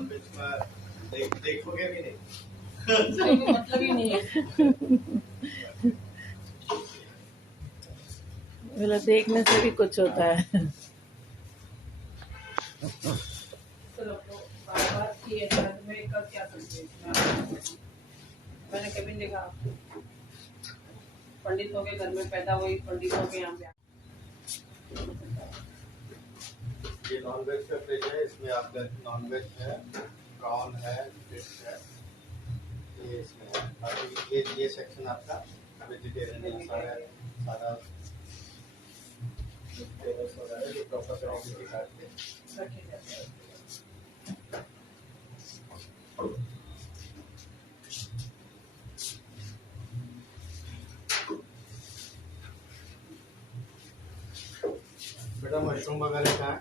Non veg का देखोगे भी नहीं। मतलब ही नहीं है। बोला देखने से भी कुछ होता है। चलो तो बार-बार किए घर में कर क्या सकते हैं। मैंने कभी नहीं देखा। पंडितों के घर में पैदा हुई, पंडितों के यहाँ पे। ये नॉन वेज का फ्रिज है, इसमें आपका नॉन वेज है, प्रॉन है, फिश है, ये इसमें है। बाकी ये सेक्शन आपका वेजिटेरियन है, सारा वेजिटेबल्स वगैरह है जो प्रॉपर तरीके से काट के रखे जाते हैं। बेटा मशरूम वगैरह का है,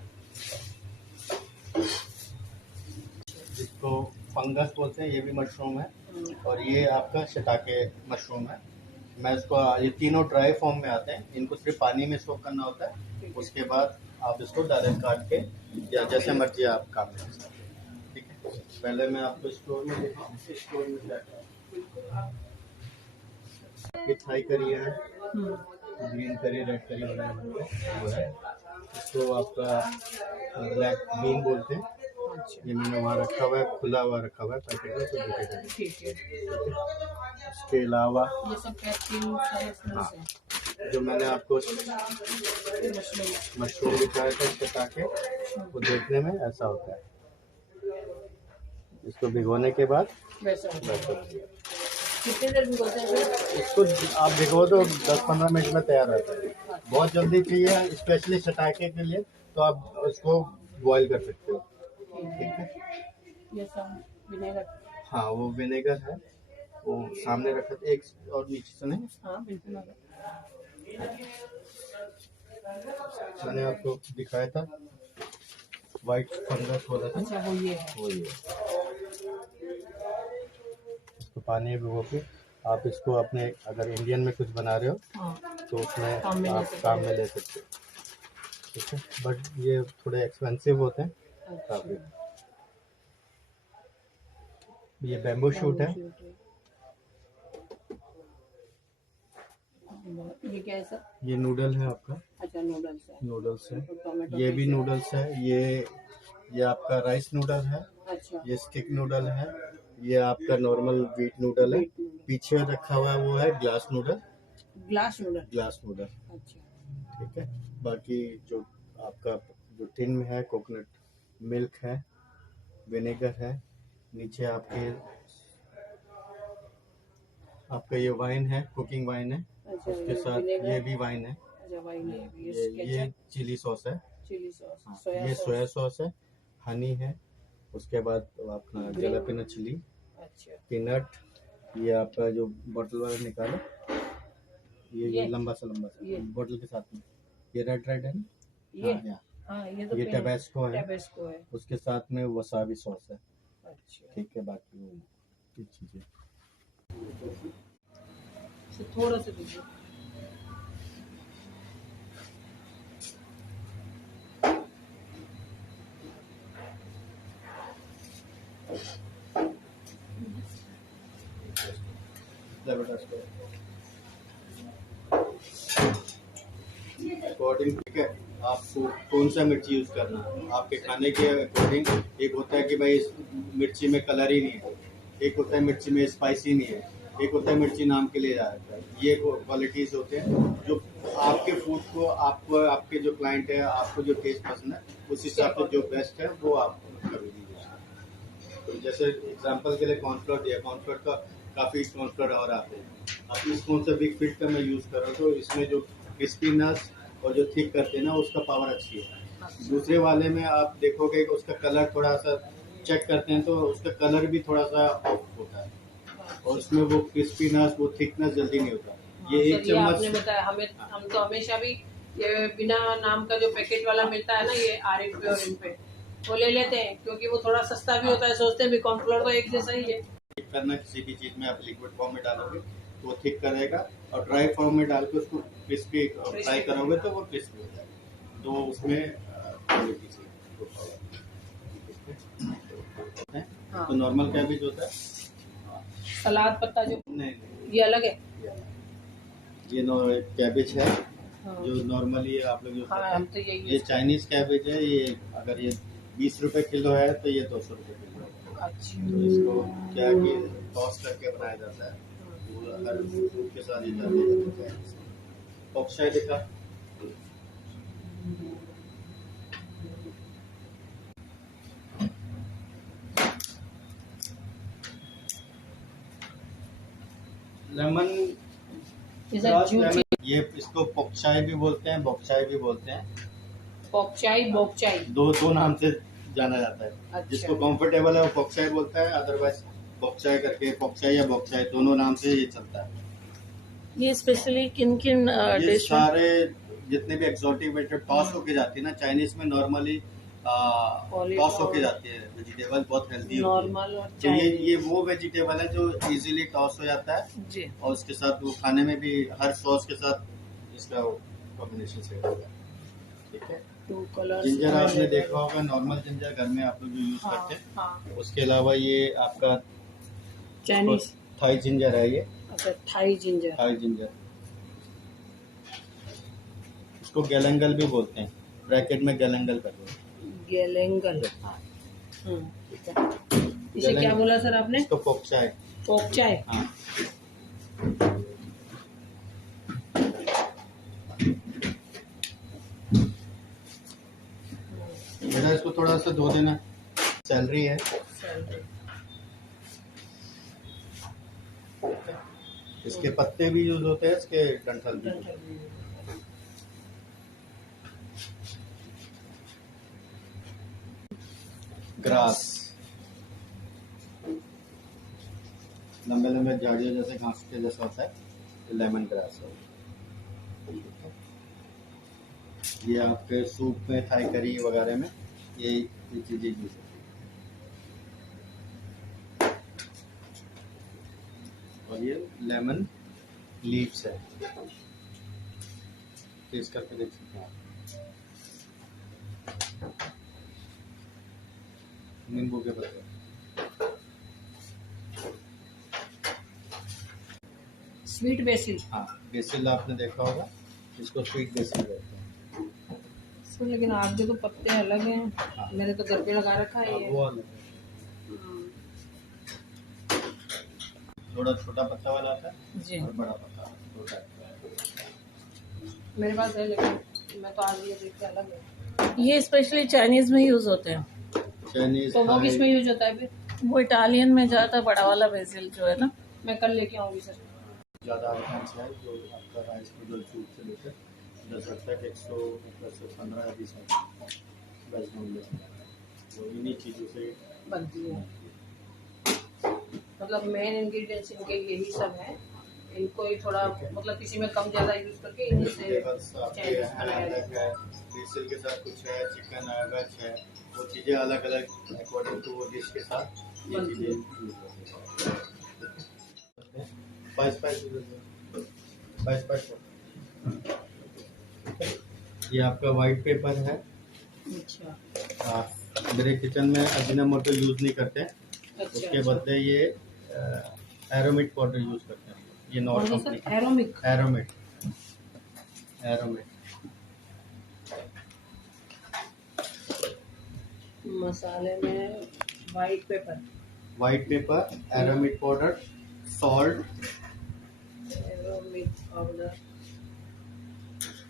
जिसको फंगस बोलते हैं, ये भी मशरूम है। और ये आपका शिताके मशरूम है। मैं इसको, ये तीनों ड्राई फॉर्म में आते हैं, इनको सिर्फ पानी में सोक करना होता है। उसके बाद आप इसको डायरेक्ट काट के या जैसे मर्जी आप काम कर सकते हैं। ठीक है, पहले मैं आपको स्टोर में दिखाऊँ। स्टोर में क्या ये थाई करी है, ग्रीन करी, रेड करी वगैरह वो है। इसको आपका ब्लैक बीन बोलते हैं। ये मैंने वहाँ रखा हुआ है, खुला हुआ रखा हुआ है पैकेट में, तो दिखेगा। ठीक है। इसके अलावा ये सब पैकिंग सारे फ्रूट्स हैं। जो मैंने आपको मशरूम दिखाया था, इसके ताकि वो देखने में ऐसा होता है। इसको भिगोने के बाद वैसा होता है। वैसा होता है। कितने देर भिगोते हैं? इसको आप भिगो दो, 10-15 मिनट में तैयार रहता है। बहुत जल्दी चाहिए, स्पेशली सटाके के लिए, तो आप उसको बॉईल कर सकते हो। ठीक है, ये सब विनेगर। हाँ वो विनेगर है, वो सामने रखा था, एक और नीचे से नहीं। हाँ बिल्कुल। मैंने आपको दिखाया था वाइट फंगस वाला था। अच्छा वो ये है। वो ये इसको पानी में भिगो के आप इसको अपने, अगर इंडियन में कुछ बना रहे हो तो उसमें आप काम में ले सकते हो। ठीक है, बट ये थोड़े एक्सपेंसिव होते हैं काफी। ये बैम्बू शूट है। ये क्या है सर? ये नूडल है आपका। अच्छा नूडल्स है। नूडल्स है, टोमेटो ये भी नूडल्स है। ये आपका राइस नूडल है। अच्छा। ये स्टिक नूडल है। ये आपका नॉर्मल व्हीट नूडल है। पीछे रखा हुआ है वो है glass noodle. Glass noodle. Glass noodle. अच्छा। ठीक है, बाकी जो आपका जो टिन में है, कोकोनट मिल्क है, विनेगर है। नीचे आपका ये वाइन है, कुकिंग वाइन है। अच्छा, उसके साथ ये भी वाइन है। अच्छा वाइन है। ये चिली सॉस है। Chilli sauce. ये सोया सॉस है। हनी है। उसके बाद आपका जलापिनो चिली। अच्छा। पीनट। ये आपका जो बोतल वाला निकालो, ये लंबा सा बोतल के साथ में, ये रेड है ना। ये टैबेस्को है। उसके साथ में वसाबी सॉस है। अच्छा। ठीक है, बाकी वो चीजें थोड़ा सा दीजिए। अकॉर्डिंग। ठीक है, आपको कौन सा मिर्ची यूज करना है आपके खाने के अकॉर्डिंग। एक होता है कि भाई इस मिर्ची में कलर ही नहीं है, एक होता है मिर्ची में स्पाइसी नहीं है, एक होता है मिर्ची नाम के लिए जाता है। ये क्वालिटीज होते हैं जो आपके फूड को, आपको, आपके जो क्लाइंट है, आपको जो टेस्ट पसंद है, उस हिसाब से जो बेस्ट है वो आप कर दीजिए। तो जैसे एग्जांपल के लिए कॉर्नफ्लोर दिया, कॉर्नफ्लोर का काफ़ी कॉर्नफ्लोर और आते हैं। अब इस कौन सा बिग फिट का मैं यूज़ कर रहा हूँ, तो इसमें जो क्रिस्पीनेस और जो थिक करते हैं ना, उसका पावर अच्छी है। दूसरे वाले में आप देखोगे कि उसका कलर थोड़ा सा चेक करते हैं तो उसका कलर भी थोड़ा सा ऑफ होता है, और उसमें वो क्रिस्पीनेस, वो थिकनेस जल्दी नहीं होता। ये एक चम्मच आपने बताया हमें, हम तो हमेशा भी ये बिना नाम का जो पैकेट वाला मिलता है ना, ये आरिफ पे और इन पे वो ले लेते हैं, क्योंकि वो थोड़ा सस्ता भी होता है। सोचते हैं भी कॉर्नफ्लोर तो एक जैसा ही है। थिक करना, किसी भी चीज में आप लिक्विड फॉर्म में डालोगे तो वो थिक करेगा, और ड्राई फॉर्म में डाल के उसको क्रिस्पी फ्राई करोगे तो वो क्रिस्पी हो जाएगा। तो उसमें हैं हाँ। तो नॉर्मल कैबेज होता है। सलाद पत्ता जो नहीं, ये अलग है। ये कैबेज है हाँ, जो नॉर्मली आप लोग यूज हाँ करते हम हैं। तो यही ये यूज चाइनीज कैबेज है। ये अगर ये 20 रुपए किलो है तो ये 200 रुपए किलो है। अच्छा। तो इसको क्या है कि टॉस करके बनाया जाता है। वो हर फ्रूट के साथ ही जाते हैं। पॉपशाई दिखा। Lemon Is that grass juicy? Lemon, ये इसको पॉपशाई भी बोलते हैं, बॉक्शाई भी बोलते हैं। पॉपचाई बोपचाई। दो नाम से जाना जाता है। अच्छा। जिसको कंफर्टेबल है वो पॉपशाई बोलता है, अदरवाइज बॉक्साई करके, पॉपशाई या बॉक्साई दोनों नाम से ये चलता है। ये स्पेशली किन किन ये डिश सारे जितने भी एक्सोटिक वेजिटेबल टॉस होके जाती है ना, चाइनीज में नॉर्मली टॉस होके जाती है। वेजिटेबल बहुत हेल्दी होती है। नॉर्मल और तो ये वो वेजिटेबल है जो इजीली टॉस हो जाता है जी। और उसके साथ वो खाने में भी हर सॉस के साथ इसका कॉम्बिनेशन सही होता है। ठीक है। 2 कलर्स जिंजर आपने देखा होगा, नॉर्मल जिंजर घर में आप लोग जो यूज करते हैं। हाँ उसके अलावा ये आपका चाइनीज। थाई जिंजर है। ये अच्छा, थाई जिंजर। थाई जिंजर, इसको गैलंगल भी बोलते हैं, ब्रैकेट में गैलंगल कर दो। गेलेंगल। ठीक है। इसे क्या बोला सर आपने? इसको पॉपचाई। पोपचाई। हाँ। बेटा इसको थोड़ा सा धो देना। सैलरी है। इसके पत्ते भी यूज होते हैं, इसके डंठल भी use होते हैं। ग्रास, लंबे लंबे झाड़ियों जैसे घास के जैसा होता है, ये लेमन ग्रास है। ये आपके सूप में, थाई करी वगैरह में ये चीजें यूज होती है। और ये लेमन लीव्स है, टेस्ट करके देख सकते हैं आप। नींबू के पत्ते, स्वीट बेसिल। हाँ बेसिल आपने देखा होगा, इसको स्वीट बेसिल कहते हैं। सर लेकिन आपके तो पत्ते अलग हैं। हाँ। मैंने तो घर पे लगा रखा है ये। वो अलग है। थोड़ा छोटा पत्ता वाला आता है जी। और बड़ा पत्ता छोटा है। मेरे पास है लेकिन मैं तो आज ये देख के अलग है। ये स्पेशली चाइनीज में यूज होते हैं। चाइनीज तो वो किस में यूज होता है फिर? वो इटालियन में जाता है, बड़ा वाला बेसिल जो है ना। मैं कल लेके आऊंगी सर। ज़्यादा आइटम्स है जो आपका राइस नूडल सूप से लेकर 10 तक 115 या 20 वेज नूडल, तो इन्हीं चीज़ों से बनती है। मतलब मेन इंग्रेडिएंट्स इनके यही सब है। इनको ही थोड़ा मतलब किसी में कम ज्यादा यूज करके इन्हीं से वेजिटेबल्स आपके चाइनीज हैं, बनाया अलग जाता है। बेसिल के साथ कुछ है, चिकन है, वेज है, वो चीज़ें अलग अलग अकॉर्डिंग टू वो डिश के साथ ये बनती चीज़ें यूज होती हैं। स्पाइस ये आपका वाइट पेपर है। है। अच्छा मेरे किचन में अजीनामोटो यूज नहीं करते, उसके अच्छा। बदले ये एरोमेट पाउडर यूज करते हैं। ये नॉट कौन सा कंपनी सर? एरोमिक। एरोमेट मसाले में white pepper, Aromat powder, salt. एरोमिक पाउडर।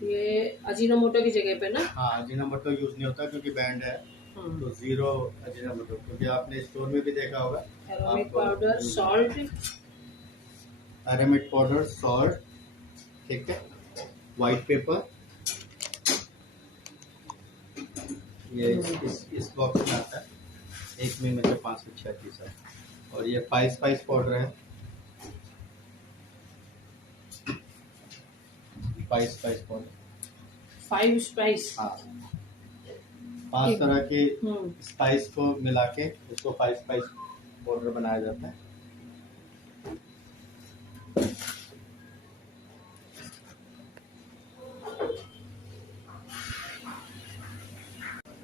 ये अजीनोमोटो की जगह पे ना? हाँ अजीनामोटो यूज नहीं होता क्योंकि बैंड है, हाँ। तो जीरो अजीनामोटो, क्योंकि आपने स्टोर में भी देखा होगा। एरोमिक पाउडर, सॉल्ट। एरोमेट पाउडर, सॉल्ट, ठीक है, वाइट पेपर, ये इस बॉक्स में आता है। एक में मतलब 5 से 6 पीस है। और ये 5 स्पाइस पाउडर है, 5 स्पाइस पाउडर। 5 स्पाइस। हाँ 5 तरह के हम्म। स्पाइस को मिला के उसको 5 स्पाइस पाउडर बनाया जाता है।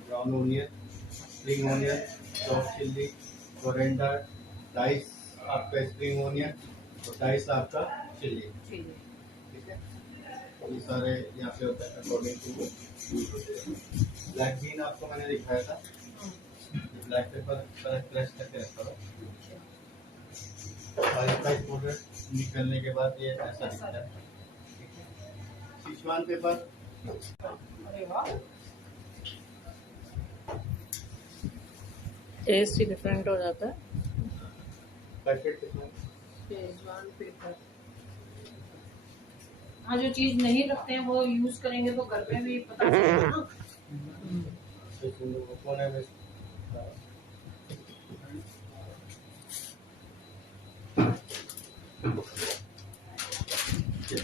Brown onion, spring onion, chop chilli, coriander, dice आपका स्प्रिंग ओनियन और डाइस आपका चिल्ली। ठीक है। ठीक है, ये सारे यहाँ पे होता है अकॉर्डिंग टू यूज होते हैं। ब्लैक बीन आपको मैंने दिखाया था, ब्लैक पेपर पर क्रश करके रखा हुआ। स्पाइस पाउडर निकलने के बाद ये ऐसा दिखता है। सिचुआन पेपर, अरे वाह, टेस्ट ही डिफरेंट हो जाता है। पैकेट कितना? Schezwan paper. हाँ, जो चीज नहीं रखते हैं वो यूज करेंगे तो घर पे भी पता चलेगा ना। कौन है?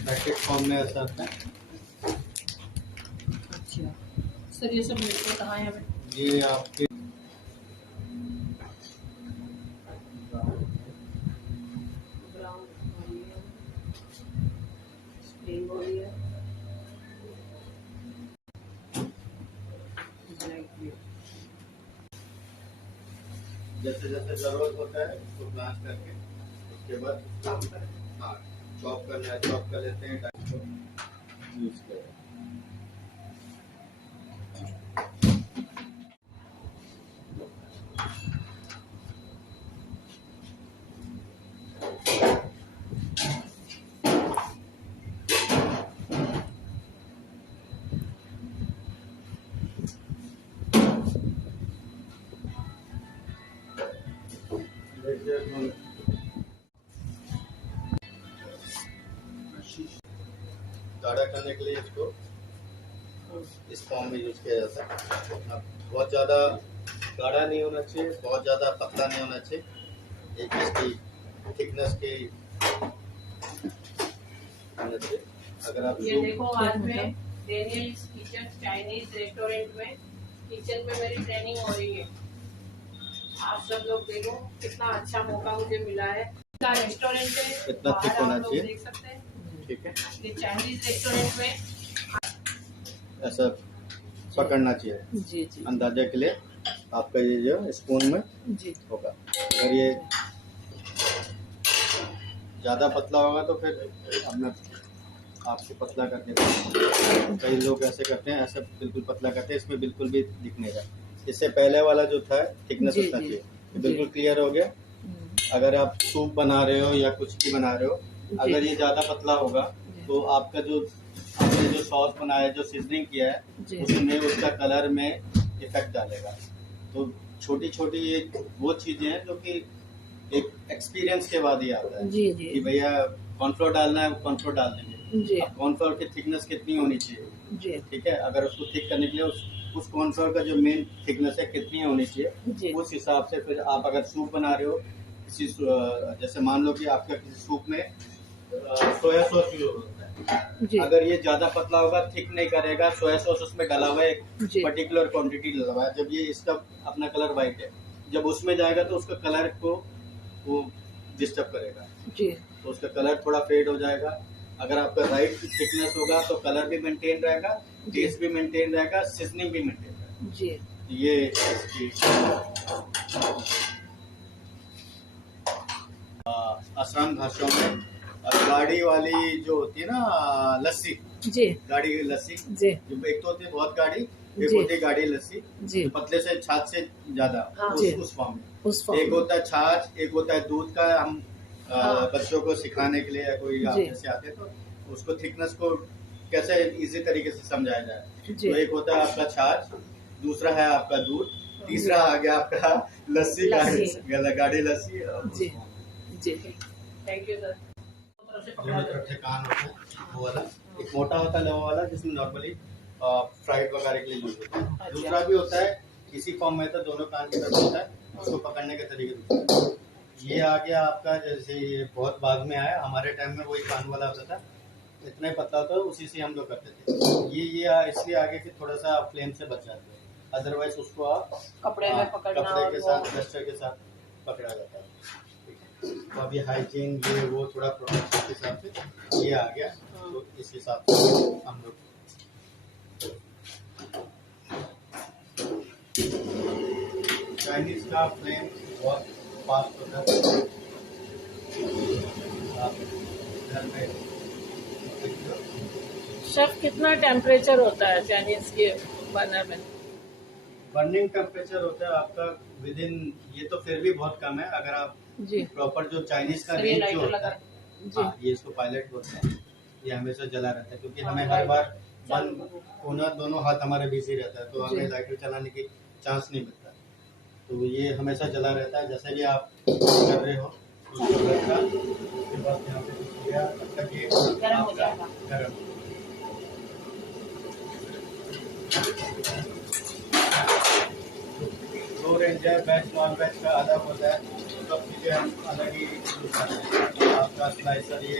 पैकेट फॉर्म में ऐसा आता है। अच्छा सर, ये सब मिलते कहाँ है हमें? ये आपके brown onion, spring onion, black bean. जैसे जैसे जरूरत होता है उसको ब्लांच करके उसके बाद हाँ चॉप करना है, चॉप कर लेते हैं, डाइस को यूज करें। गाढ़ा करने के लिए इसको इस फॉर्म में यूज किया जाता है। अब बहुत ज़्यादा गाढ़ा नहीं होना चाहिए, बहुत ज़्यादा पतला नहीं होना चाहिए, एक इसकी थिकनेस की होना चाहिए। अगर आप ये देखो, आज मैं डेनियल्स किचन चाइनीज रेस्टोरेंट में किचन में मेरी ट्रेनिंग हो रही है। आप सब लोग देखो कितना अच्छा मौका मुझे मिला है। का रेस्टोरेंट है, इतना बाहर thick होना आप लोग चाहिए। देख सकते हैं। ठीक है, ये चाइनीज रेस्टोरेंट में ऐसा पकड़ना चाहिए जी जी अंदाजे के लिए। आपका ये जो स्पून में जी। होगा, अगर ये ज़्यादा पतला होगा तो फिर अपना आपको पतला करके कई लोग ऐसे करते हैं, ऐसे बिल्कुल पतला करते हैं, इसमें बिल्कुल भी दिखने का। इससे पहले वाला जो था थिकनेस जी, उतना जी, चाहिए। जी। बिल्कुल क्लियर हो गया। अगर आप सूप बना रहे हो या कुछ भी बना रहे हो, अगर ये ज़्यादा पतला होगा तो आपका जो आपने जो सॉस बनाया, जो सीजनिंग किया है, जी। उसमें उसका कलर में इफेक्ट डालेगा। तो छोटी छोटी ये वो चीज़ें हैं जो कि एक एक्सपीरियंस के बाद ही आता है जी कि जी भैया कॉर्नफ्लोर डालना है, कॉर्नफ्लोर डाल देंगे। जी अब कॉर्नफ्लोर की थिकनेस कितनी होनी चाहिए, जी ठीक है, अगर उसको थिक करने के लिए उस कॉर्नफ्लोर का जो मेन थिकनेस है कितनी होनी चाहिए, जी उस हिसाब से फिर आप अगर सूप बना रहे हो किसी जैसे मान लो कि आपका किसी सूप में सोया सॉस यूज होता है। जी अगर ये ज्यादा पतला होगा, थिक नहीं करेगा, सोया सॉस उसमें डाला हुआ है, एक जी पर्टिकुलर क्वांटिटी डाला हुआ है। जब ये इसका अपना कलर व्हाइट है, जब उसमें जाएगा तो उसका कलर को वो डिस्टर्ब करेगा, जी तो उसका कलर थोड़ा फेड हो जाएगा। अगर आपका राइट थिकनेस होगा तो कलर भी मेंटेन रहेगा, टेस्ट भी मेंटेन रहेगा, सीजनिंग भी मेंटेन रहेगा। जी ये इसकी असम भाषाओं में गाड़ी वाली जो होती है ना लस्सी, जी गाड़ी की लस्सी, जी जो एक तो होती है बहुत गाड़ी, एक जी। होती है गाड़ी लस्सी, जी जो पतले से छाछ से ज्यादा, हाँ। जी। उस फॉर्म में। उस एक फॉर्म होता है छाछ, एक होता है दूध का। हम हाँ। बच्चों को सिखाने के लिए या कोई आप जी। जैसे आते हैं तो उसको थिकनेस को कैसे इजी तरीके से समझाया जाए। जी तो एक होता है आपका छाछ, दूसरा है आपका दूध, तीसरा आ गया आपका लस्सी, गाड़ी लस्सी। जी जी थैंक यू सर। तरफ से पकड़ा दोनों तरफ से कान होता है, वो वाला एक मोटा होता है, लवा वाला, जिसमें नॉर्मली फ्राइड वगैरह के लिए यूज होता है। अच्छा। दूसरा भी होता है इसी फॉर्म में, तो दोनों कान की तरफ होता है, उसको पकड़ने के तरीके दूसरे हैं। ये आ गया आपका, जैसे ये बहुत बाद में आया, हमारे टाइम में वही कान वाला होता था, इतना ही पतला होता, उसी से हम लोग करते थे। ये इसलिए आगे कि थोड़ा सा फ्लेम से बच जाते हैं, अदरवाइज उसको आप कपड़े में पकड़ना कपड़े और के वो साथ, डस्टर के साथ पकड़ा जाता है। ठीक है, तो अभी हाइजीन ये वो थोड़ा प्रोटेक्शन के हिसाब से ये आ गया, तो इस हिसाब से हम लोग चाइनीज का फ्लेम बहुत फास्ट होता है। आप घर में शेफ कितना टेम्परेचर होता है चाइनीज के बर्नर में? बर्निंग टेम्परेचर होता है आपका विद इन, ये तो फिर भी बहुत कम है। अगर आप जी प्रॉपर जो चाइनीज का ये रेंज जो लाइटर होता लगा है, जी हाँ, ये इसको पायलट बोलते हैं। ये हमेशा जला रहता है क्योंकि हाँ, हमें हर लाइट बार चालू बंद करो। होना, दोनों हाथ हमारे बिजी रहता है, तो जी। हमें लाइटर चलाने की चांस नहीं मिलता। तो ये हमेशा जला रहता है। जैसे भी आप कर रहे हो उसको रखा, उसके बाद यहाँ पे कुछ किया तब तक ये गर्म हो आपका जाएगा। गर्म। दो रेंज है, वेज नॉन वेज का अलग होता है, तो सब चीज़ें हम अलग ही यूज करते हैं। आपका स्लाइसर ये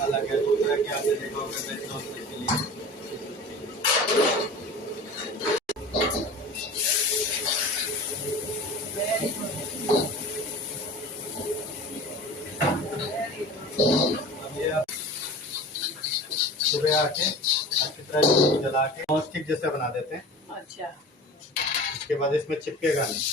अलग है, दो तरह के आपने देखा होगा वेज नॉन वेज के लिए। अब ये आप सुबह आके अच्छी तरह इसको जला के नॉन स्टिक जैसा बना देते हैं। अच्छा उसके बाद इसमें चिपकेगा नहीं।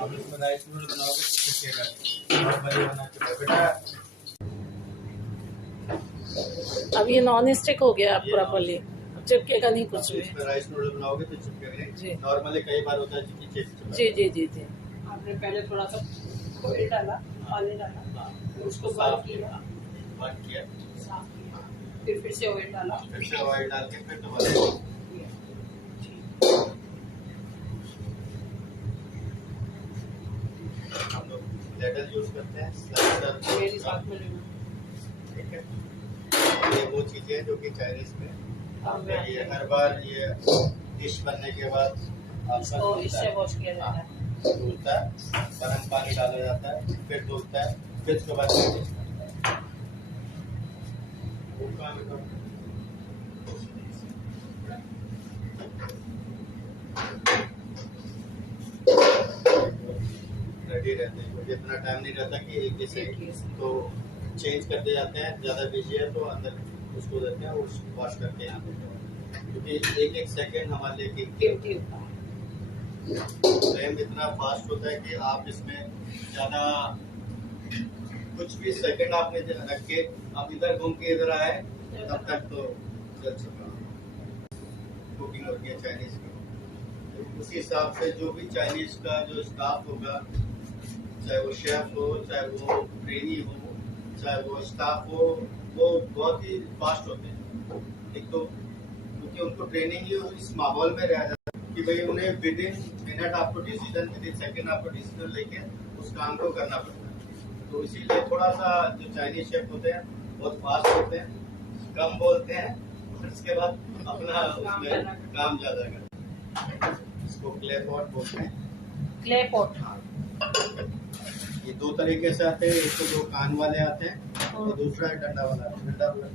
आप इसमें राइस नूडल बनाओगे तो चिपकेगा नहीं। बहुत बढ़िया बना के बेटा। अब ये नॉन स्टिक हो गया ये प्रॉपरली, चिपकेगा नहीं कुछ आप भी। इसमें राइस नूडल बनाओगे तो चिपकेगा जी। नहीं। नॉर्मली कई बार होता है कि चिपक जी जी जी जी आपने पहले थोड़ा सा ऑयल डाला, पानी डाला, उसको बॉईल किया, बंद किया, साफ किया, फिर से ऑयल डाला, फिर से ऑयल डाल के फिर दोबारा हम लोग लेडल यूज करते हैं, स्लाइसर। मेरे साथ में लेना। ठीक है, ये वो चीजें हैं जो कि चाइनीज में अब आपका ये हर बार ये डिश बनने के बाद आपका इसको इससे वॉश किया जाता है। धुलता है, गर्म पानी डाला जाता है, फिर धुलता है, फिर उसके बाद रेडी रहते हैं। मुझे इतना टाइम नहीं रहता कि एक ही से तो चेंज करते जाते हैं। ज़्यादा बिजी है तो अंदर उसको देते हैं, उसको वॉश करके यहाँ देते हैं, क्योंकि एक एक सेकेंड हमारे लिए कीमती होता है। फ्लेम इतना फास्ट होता है कि आप इसमें ज़्यादा कुछ भी सेकंड आपने रख के आप इधर घूम के इधर आए तब तक तो चल चुका। कुकिंग होती है चाइनीज की, तो उसी हिसाब से जो भी चाइनीज का जो स्टाफ होगा, चाहे वो शेफ हो, चाहे वो ट्रेनी हो, चाहे वो स्टाफ हो, वो बहुत ही फास्ट होते हैं। एक तो क्योंकि उनको ट्रेनिंग ही इस माहौल में रह जाता है कि भाई उन्हें विद इन मिनट आपको डिसीजन, विद इन सेकेंड आपको डिसीजन लेके उस काम को करना पड़ता है। तो इसीलिए थोड़ा सा जो चाइनीज शेफ होते हैं बहुत फास्ट होते हैं, कम बोलते हैं, और उसके बाद अपना उसमें काम ज्यादा करते हैं। इसको क्ले पॉट बोलते हैं। Clay pot. ये दो तरीके से आते हैं, एक तो जो कान वाले आते हैं और दूसरा है डंडा वाला। डंडा वाला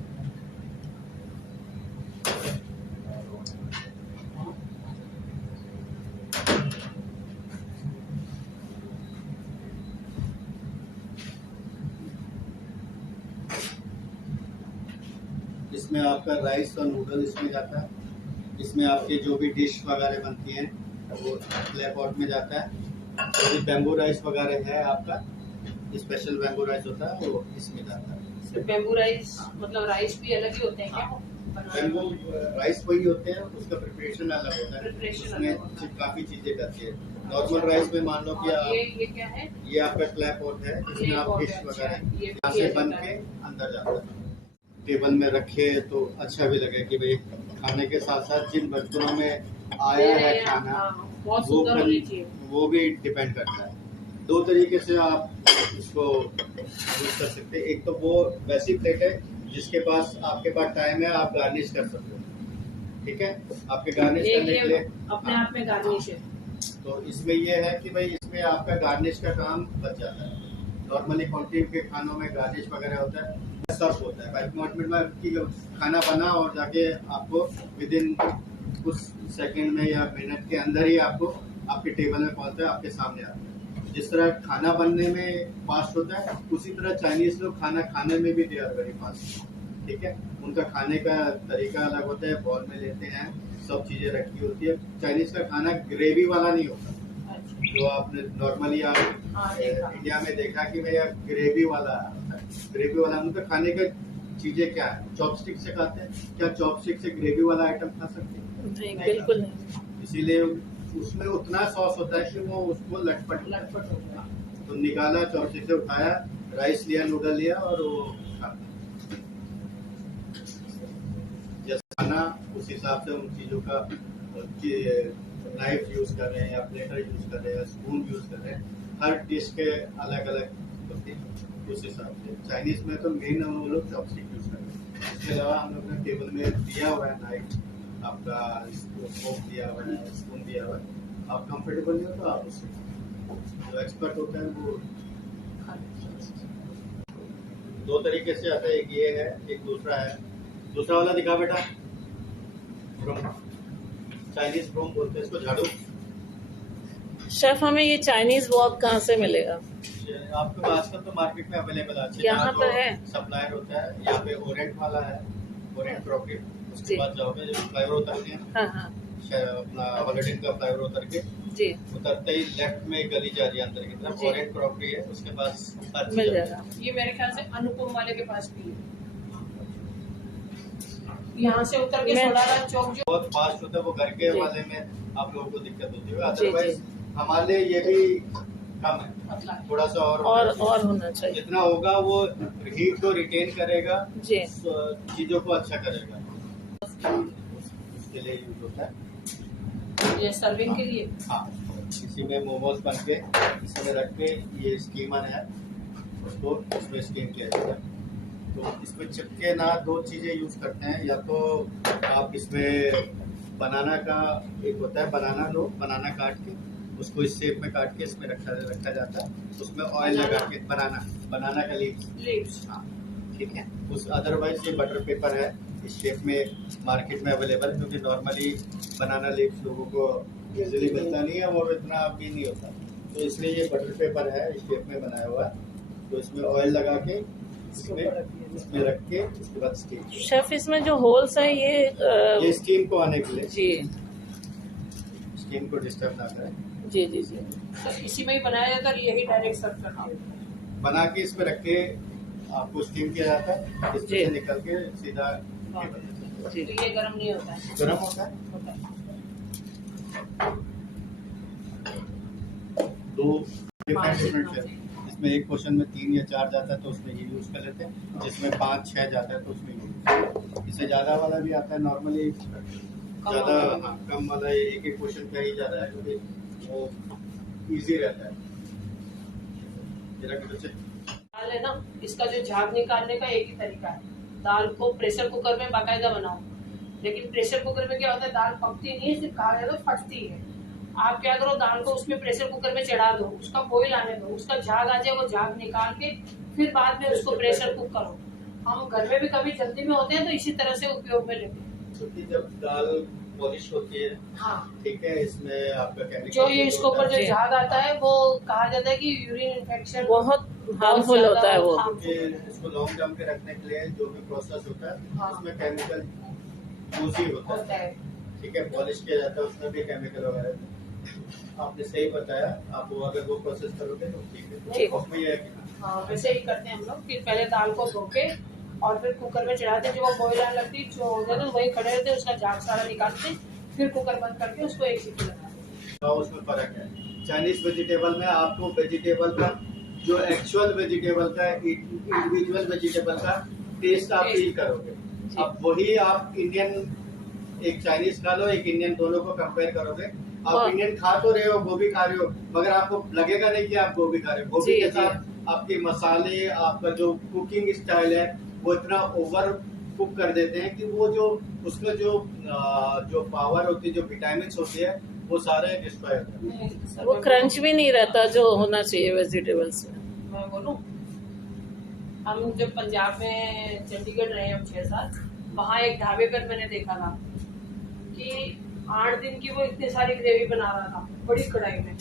इसमें आपका राइस और नूडल इसमें जाता है। इसमें आपकी जो भी डिश वगैरह बनती हैं वो क्ले पॉट में जाता है। जो भी बैम्बू राइस वगैरह है आपका, स्पेशल बैम्बू राइस होता है वो इसमें जाता है। बैम्बू राइस मतलब राइस भी अलग ही होते हैं क्या? बैम्बू राइस वही होते हैं, उसका प्रिपरेशन अलग होता है। Preparation उसमें अलग होता है। काफी चीजें करती है। नॉर्मल राइस में मान लो कि और आप ये क्या है? ये आपका क्ले पॉट है, जिसमें Clay आप pot डिश है, वगैरह अच्छा, ये यहाँ से भी बन होता के है। अंदर जाता है। टेबल में रखे तो अच्छा भी लगे कि भाई खाने के साथ साथ जिन बर्तनों में आया है खाना हाँ, बहुत वो सुंदर होनी चाहिए। वो भी डिपेंड करता है। दो तरीके से आप इसको यूज कर सकते हैं। एक तो वो वैसी प्लेट है जिसके पास आपके पास टाइम है, आप गार्निश कर सकते हो। ठीक है, आपके गार्निश करने के लिए अपने आप में गार्निश है। तो इसमें ये है कि भाई इसमें आपका गार्निश का काम बच जाता है। नॉर्मली कॉन्टिन के खानों में गार्निश वगैरह होता है, सर्व होता है 5 मिनट में कि खाना बना और जाके आपको विद इन कुछ सेकंड में या मिनट के अंदर ही आपको आपके टेबल में पहुंचता है, आपके सामने आता है। जिस तरह खाना बनने में फास्ट होता है, उसी तरह चाइनीज लोग खाना खाने में भी दे आर वेरी फास्ट। ठीक है, उनका खाने का तरीका अलग होता है, बॉल में लेते हैं, सब चीजें रखी होती है। चाइनीज का खाना ग्रेवी वाला नहीं होता, जो आपने नॉर्मली आप इंडिया में देखा कि भैया ग्रेवी वाला है। ग्रेवी वाला उनका खाने का चीजें क्या है, चॉपस्टिक से खाते हैं। क्या चॉपस्टिक से ग्रेवी वाला आइटम खा सकते हैं? नहीं, बिल्कुल नहीं। इसीलिए उसमें उतना सॉस होता है कि वो उसको लटपट होता है। तो निकाला, चॉपस्टिक से उठाया, राइस लिया, नूडल लिया और वो खाता। जैसा खाना उस हिसाब से उन चीजों का नाइफ यूज कर रहे हैं या प्लेटर यूज कर रहे हैं, स्पून यूज कर रहे हैं, हर डिश के अलग अलग होते हैं उस हिसाब से। चाइनीज में तो मेन हम लोग चॉपस्टिक यूज कर रहे हैं। इसके अलावा हम लोग ने टेबल में दिया हुआ है नाइफ, आपका फोक दिया हुआ है, स्पून दिया हुआ है। आप कंफर्टेबल नहीं हो तो आप उससे, जो एक्सपर्ट होता है वो दो तरीके से आता है। एक ये है, एक दूसरा है। दूसरा वाला दिखा बेटा, चाइनीज ब्रोम बोलते हैं इसको, झाड़ू। शेफ, हमें ये चाइनीज वॉक कहाँ से मिलेगा? आपके पास आजकल तो मार्केट में अवेलेबल है, यहाँ पर है। सप्लायर होता है। यहाँ पे ओरेंट वाला है, ओरेंट क्रॉकरी। उसके बाद जाओगे, जो फ्लाईओवर उतरते हैं, हाँ हाँ अपना हॉलिडेन का फ्लाईओवर उतर के जी, उतरते ही लेफ्ट में गली जा रही है अंदर की तरफ, जी। ओरेंट क्रॉकरी है, उसके पास मिल जाएगा। ये मेरे ख्याल से अनुपम वाले के पास भी है। यहाँ से उतर के मैं- सोलारा चौक जो बहुत फास्ट होता है वो, घर के जी। वाले में आप लोगों को दिक्कत होती है। जी, अदरवाइज हमारे लिए ये भी कम है, पतला है। थोड़ा सा और होना चाहिए। और होना चाहिए। जितना होगा वो हीट को रिटेन करेगा, जी, चीजों को अच्छा करेगा, उसके लिए यूज होता है। ये सर्विंग के लिए। हाँ, इसी में मोमोज बन के इसमें रख के, ये स्टीमर है, उसको इसमें स्टीम किया जाता है। तो इसमें चिपके ना दो चीजें यूज करते हैं, या तो आप इसमें बनाना का एक होता है, बनाना लो, बनाना काट के उसको इस शेप में काट के इसमें रखा जाता है। उसमें ऑयल लगा के, बनाना का लीव्स। हाँ, ठीक है। उस अदरवाइज ये बटर पेपर है, इस शेप में मार्केट में अवेलेबल है, क्योंकि नॉर्मली बनाना लीव्स लोगों को इजीली मिलता नहीं है और इतना भी नहीं होता, तो इसलिए ये बटर पेपर है, इस शेप में बनाया हुआ है। तो इसमें ऑयल लगा के इसमें रख के उसके बाद स्टीम। शेफ, इसमें जो होल्स है ये स्टीम को आने के लिए, जी स्टीम को डिस्टर्ब ना करें, जी जी जी, तो इसी में ही बनाया जाता है, यही डायरेक्ट सर्व करना होता है। बना के इसमें रख के आपको स्टीम किया जाता है। इसमें जी। से निकल के सीधा जी। तो ये गर्म नहीं होता है। गर्म होता है। होता है। दो डिफरेंट है। इसमें एक क्वेश्चन में 3 या 4 जाता है तो उसमें ये यूज कर लेते हैं, जिसमें 5-6 जाता है तो उसमें यूज। इससे ज्यादा वाला भी आता है, नॉर्मली ज्यादा, हाँ, कम वाला एक एक क्वेश्चन का ही ज्यादा है, क्योंकि वो इजी रहता है। जरा कुछ दाल है ना, इसका जो झाग निकालने का एक ही तरीका है। दाल को प्रेशर कुकर में बाकायदा बनाओ, लेकिन प्रेशर कुकर में क्या होता है, दाल पकती नहीं है, सिर्फ कहा जाता है फटती है। आप क्या करो, दाल को उसमें प्रेशर कुकर में चढ़ा दो, उसका बॉईल आने दो, उसका झाग आ जाए, वो झाग निकाल के फिर बाद में उसको प्रेशर कुक करो। हम घर में भी कभी जल्दी में होते हैं तो इसी तरह से उपयोग में लेते हैं। क्योंकि जब दाल पॉलिश होती है, हाँ, ठीक है, इसमें आपका केमिकल जो ये इसके ऊपर जो जी। झाग आता है वो कहा जाता है कि यूरिन इन्फेक्शन बहुत हार्मफुल होता है वो। इसको लॉन्ग टर्म के रखने के लिए जो भी प्रोसेस होता है, हाँ। उसमें केमिकल यूज ही होता होता है। है। ठीक है, पॉलिश किया जाता है, उसमें भी केमिकल वगैरह। आपने सही बताया, आप वो अगर वो प्रोसेस करोगे तो ठीक है। ठीक। उसमें ये है कि हाँ, वैसे ही करते हैं हम लोग कि पहले दाल को धो के और फिर कुकर में चढ़ाते हैं। जब वो बॉईल आने लगती है, जो हो जाता है वही खड़े रहते हैं, उसका झाग सारा निकालते हैं, फिर कुकर बंद करके उसको एक सीटी लगाते हैं। तो उसमें फर्क है। चाइनीज वेजिटेबल में आपको वेजिटेबल का जो एक्चुअल वेजिटेबल का, इंडिविजुअल वेजिटेबल का टेस्ट आप फील करोगे। अब वही आप इंडियन, एक चाइनीज खा लो, एक इंडियन, दोनों को कंपेयर करोगे, आप इंडियन खा तो रहे हो, गोभी खा रहे हो, मगर आपको लगेगा नहीं कि आप गोभी खा रहे हो। गोभी जी, के जी। साथ आपके मसाले, आपका जो कुकिंग स्टाइल है, वो इतना ओवर कुक कर देते हैं कि वो जो उसका जो पावर होती है, जो विटामिन होती है, वो सारे डिस्ट्रॉय होते हैं। वो क्रंच भी नहीं रहता जो होना चाहिए वेजिटेबल्स में। मैं बोलूं, हम जब पंजाब में चंडीगढ़ रहे हम 6 साल, वहाँ एक ढाबे पर मैंने देखा था कि 8 दिन की वो इतनी सारी ग्रेवी बना रहा था बड़ी कढ़ाई में,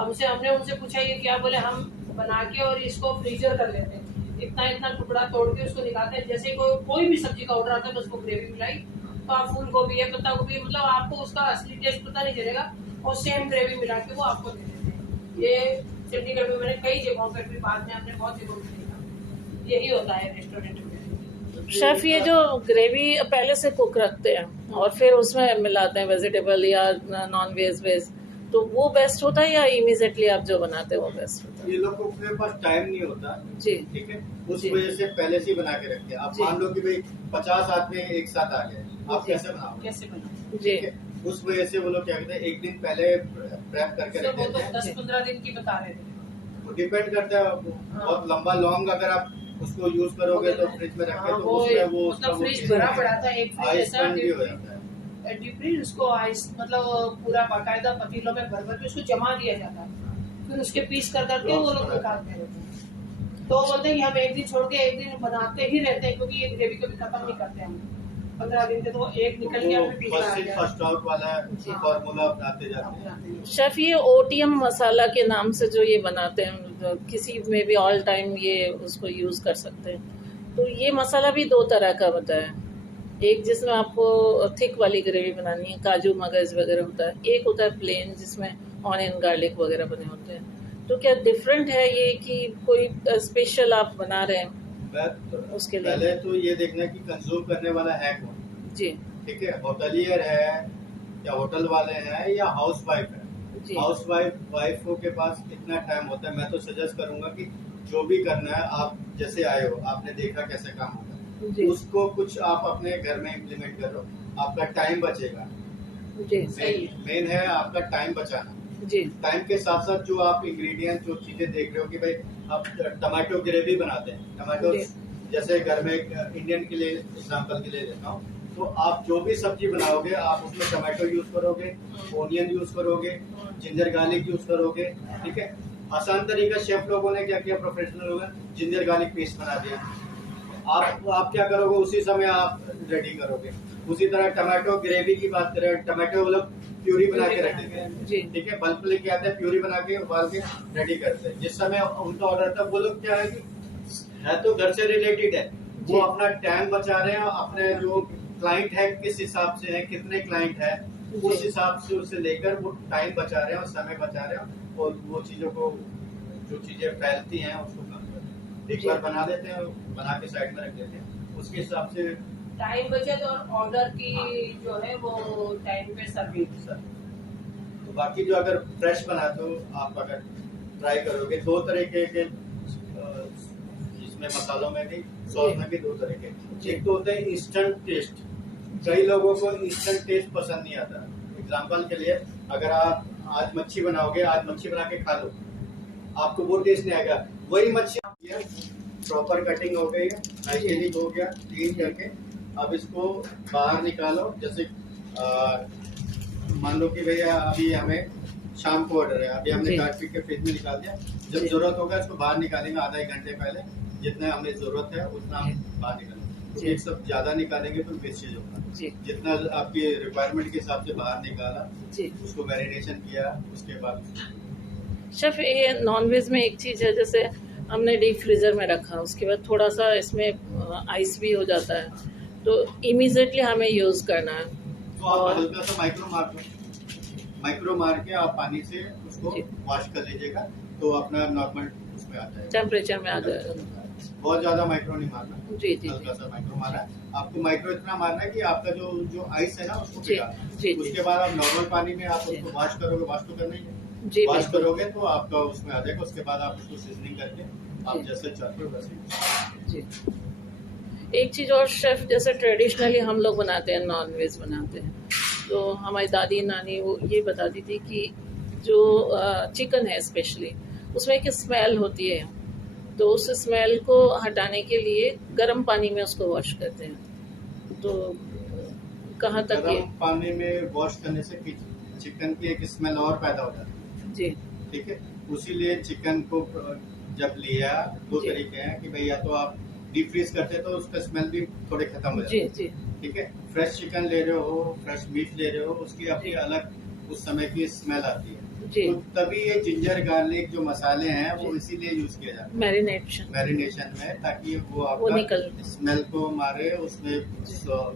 हमने उनसे पूछा ये क्या, बोले हम बना के और इसको फ्रीजर कर लेते हैं, इतना इतना टुकड़ा तोड़ के उसको निकालते हैं, जैसे कोई भी सब्जी का ऑर्डर आता है बस वो ग्रेवी मिलाई तो आप फूल गोभी है, पत्ता गोभी है, मतलब आपको उसका असली टेस्ट पता नहीं चलेगा और सेम ग्रेवी मिला के वो आपको दे देते हैं। ये चंडीगढ़ में मैंने कई जगहों पर भी, बाद में हमने बहुत जगहों पर देखा, यही होता है रेस्टोरेंट में। शेफ ये जो ग्रेवी पहले से कुक रखते हैं और फिर उसमें मिलाते हैं वेजिटेबल या नॉन वेज, तो वो बेस्ट होता है या इमीडिएटली आप जो बनाते हैं वो बेस्ट होता है? ये लोग को अपने पास टाइम नहीं होता, जी ठीक है, उस जी। वजह से पहले से ही बना के रखते हैं। आप जी। मान लो कि भाई 50 आदमी एक साथ आ गए, आप जी। कैसे बनाओगे? कैसे बनाओ, जी ठीक है, उस वजह से वो लोग क्या करते हैं, एक दिन पहले प्रेप करके रख वो देते तो हैं। 10-15 दिन की बता रहे थे। वो डिपेंड करता है, बहुत लंबा लॉन्ग अगर आप उसको यूज करोगे तो फ्रिज में रखे हाँ, तो उसमें वो मतलब फ्रिज भरा पड़ा था, एक फ्रिज आइस ऐसा भी हो जाता है। डीप फ्रीज, उसको आइस मतलब पूरा बाकायदा पतीलों में भर भर के उसको जमा दिया जाता है, फिर उसके पीस कर करके वो लोग निकालते रहते हैं। तो बोलते हैं कि हम एक दिन छोड़ के एक दिन बनाते ही रहते हैं, क्योंकि ये ग्रेवी कभी खत्म नहीं करते हम। 15 दिन के तो एक निकल गया, फिर दूसरा आ गया। फर्स्ट आउट वाला जी। फॉर्मूला अपनाते जाते हैं। शेफ ये ओटीएम मसाला के नाम से जो ये बनाते हैं, किसी में भी ऑल टाइम ये उसको यूज कर सकते हैं, तो ये मसाला भी दो तरह का होता है, एक जिसमें आपको थिक वाली ग्रेवी बनानी है, काजू मगज वगैरह होता है, एक होता है प्लेन जिसमें ऑनियन गार्लिक वगैरह बने होते हैं। तो क्या डिफरेंट है ये कि कोई स्पेशल आप बना रहे हैं उसके लिए? पहले तो ये देखना कि कंज्यूम करने वाला है कौन, जी ठीक है, होटलियर है या होटल वाले हैं या हाउस वाइफ है। जी हाउस वाइफों के पास कितना टाइम होता है, मैं तो सजेस्ट करूंगा कि जो भी करना है, आप जैसे आए हो, आपने देखा कैसे काम होता है, जी उसको कुछ आप अपने घर में इम्प्लीमेंट करो, आपका टाइम बचेगा। जी मेन है आपका टाइम बचाना। जी टाइम के साथ साथ जो आप इंग्रेडिएंट जो चीजें देख रहे हो कि भाई आप टमाटो ग्रेवी बनाते हैं, टमाटो जी। जैसे घर में इंडियन के लिए एग्जांपल के लिए देता हूँ, तो आप जो भी सब्जी बनाओगे आप उसमें टमाटो यूज करोगे, ओनियन यूज करोगे, जिंजर गार्लिक यूज करोगे, ठीक है। आसान तरीका शेफ लोगों ने क्या किया, प्रोफेशनल लोगों ने जिंजर गार्लिक पेस्ट बना दिया, आप क्या करोगे, उसी समय आप रेडी करोगे। उसी तरह टमाटो ग्रेवी की बात करें, टमाटो वो लोग प्यूरी बना के रख देते हैं, जी ठीक है, बल्ब लेके आते हैं, प्यूरी बना के उबाल के रेडी करते हैं। जिस समय उनका ऑर्डर था, वो लोग क्या है कि है तो घर से रिलेटेड है, वो जी। अपना टाइम बचा रहे हैं, अपने जो क्लाइंट है किस हिसाब से है, कितने क्लाइंट है, उस जी। हिसाब से उसे लेकर वो टाइम बचा रहे हैं और समय बचा रहे हैं, और वो चीजों को जो चीजें फैलती हैं उसको कम कर रहे हैं। एक जी। बार बना देते हैं, बना के साइड में रख देते हैं, उसके हिसाब से टाइम बचत और ऑर्डर की जो है वो टाइम पे सर्विस। तो बाकी जो अगर फ्रेश बनाते हो आप, अगर ट्राई करोगे, दो तरीके के इसमें मसालों में भी, सॉस में भी दो तरीके। एक तो होता है इंस्टेंट टेस्ट, कई लोगों को इंस्टेंट टेस्ट पसंद नहीं आता। एग्जांपल के लिए, अगर आप आज मच्छी बनाओगे, आज मच्छी बना के खा लो, आपको वो टेस्ट नहीं आएगा। वही मच्छी प्रॉपर कटिंग हो गई है, हाइजीनिक हो गया, क्लीन करके अब इसको बाहर निकालो। जैसे मान लो कि भैया अभी हमें शाम को ऑर्डर है, अभी हमने जी। काट पीट के फ्रिज में निकाल दिया, जब जी। जरूरत होगा इसको बाहर निकालेंगे आधा एक घंटे पहले, जितना हमें जरूरत है उतना हम बाहर निकालेंगे। तो जी। एक सब ज्यादा निकालेंगे तो वेस्टेज होगा, जी जितना आपकी रिक्वायरमेंट के हिसाब से बाहर निकाला, जी। उसको मैरिनेशन किया, उसके बाद शेफ ये नॉनवेज में एक चीज़ है, जैसे हमने डीप फ्रीजर में रखा, उसके बाद थोड़ा सा इसमें आइस भी हो जाता है, तो इमीडिएटली हमें यूज़ करना है। तो आप हल्का सा माइक्रो मार के आप पानी से उसको जी। वॉश कर लीजिएगा, तो अपना नॉर्मल उसमें आ जाएगा। टेम्परेचर में आ जाएगा। बहुत ज्यादा माइक्रो नहीं मारना, जी जी हल्का सा माइक्रो मारना है। आपको माइक्रो इतना मारना है कि आपका जो आइस है ना उसको जी, पिघला। जी, जी। उसके बाद आप नॉर्मल पानी में आप जी। उसको वॉश करोगे, वॉश तो करना ही है, जी वॉश बिल्कुल। करोगे तो आपका उसमें आ जाएगा। उसके बाद आप उसको सीजनिंग करके आप जी। जैसे चाहते हो वैसे। जी एक चीज़ और शेफ, जैसे ट्रेडिशनली हम लोग बनाते हैं, नॉन वेज बनाते हैं, तो हमारी दादी नानी वो ये बताती थी कि जो चिकन है स्पेशली, उसमें एक स्मेल होती है, तो उस स्मेल को हटाने के लिए गर्म पानी में उसको वॉश करते हैं। तो कहाँ तक ये? गर्म पानी में वॉश करने से चिकन की एक स्मेल और पैदा हो जाती है, जी ठीक है। उसीलिए चिकन को जब लिया, दो जी। तरीके हैं कि भाई या तो आप डीप फ्रीज करते हैं तो उसका स्मेल भी थोड़े खत्म हो जाते जी हैं, जी ठीक है। फ्रेश चिकन ले रहे हो, फ्रेश मीट ले रहे हो, उसकी अपनी जी। अलग उस समय की स्मेल आती है। जी। तो तभी ये जिंजर गार्लिक जो मसाले हैं वो जी। इसीलिए यूज किया जाता है मैरिनेशन। मैरिनेशन में, ताकि वो वो आपका निकल। स्मेल को मारे, उसमें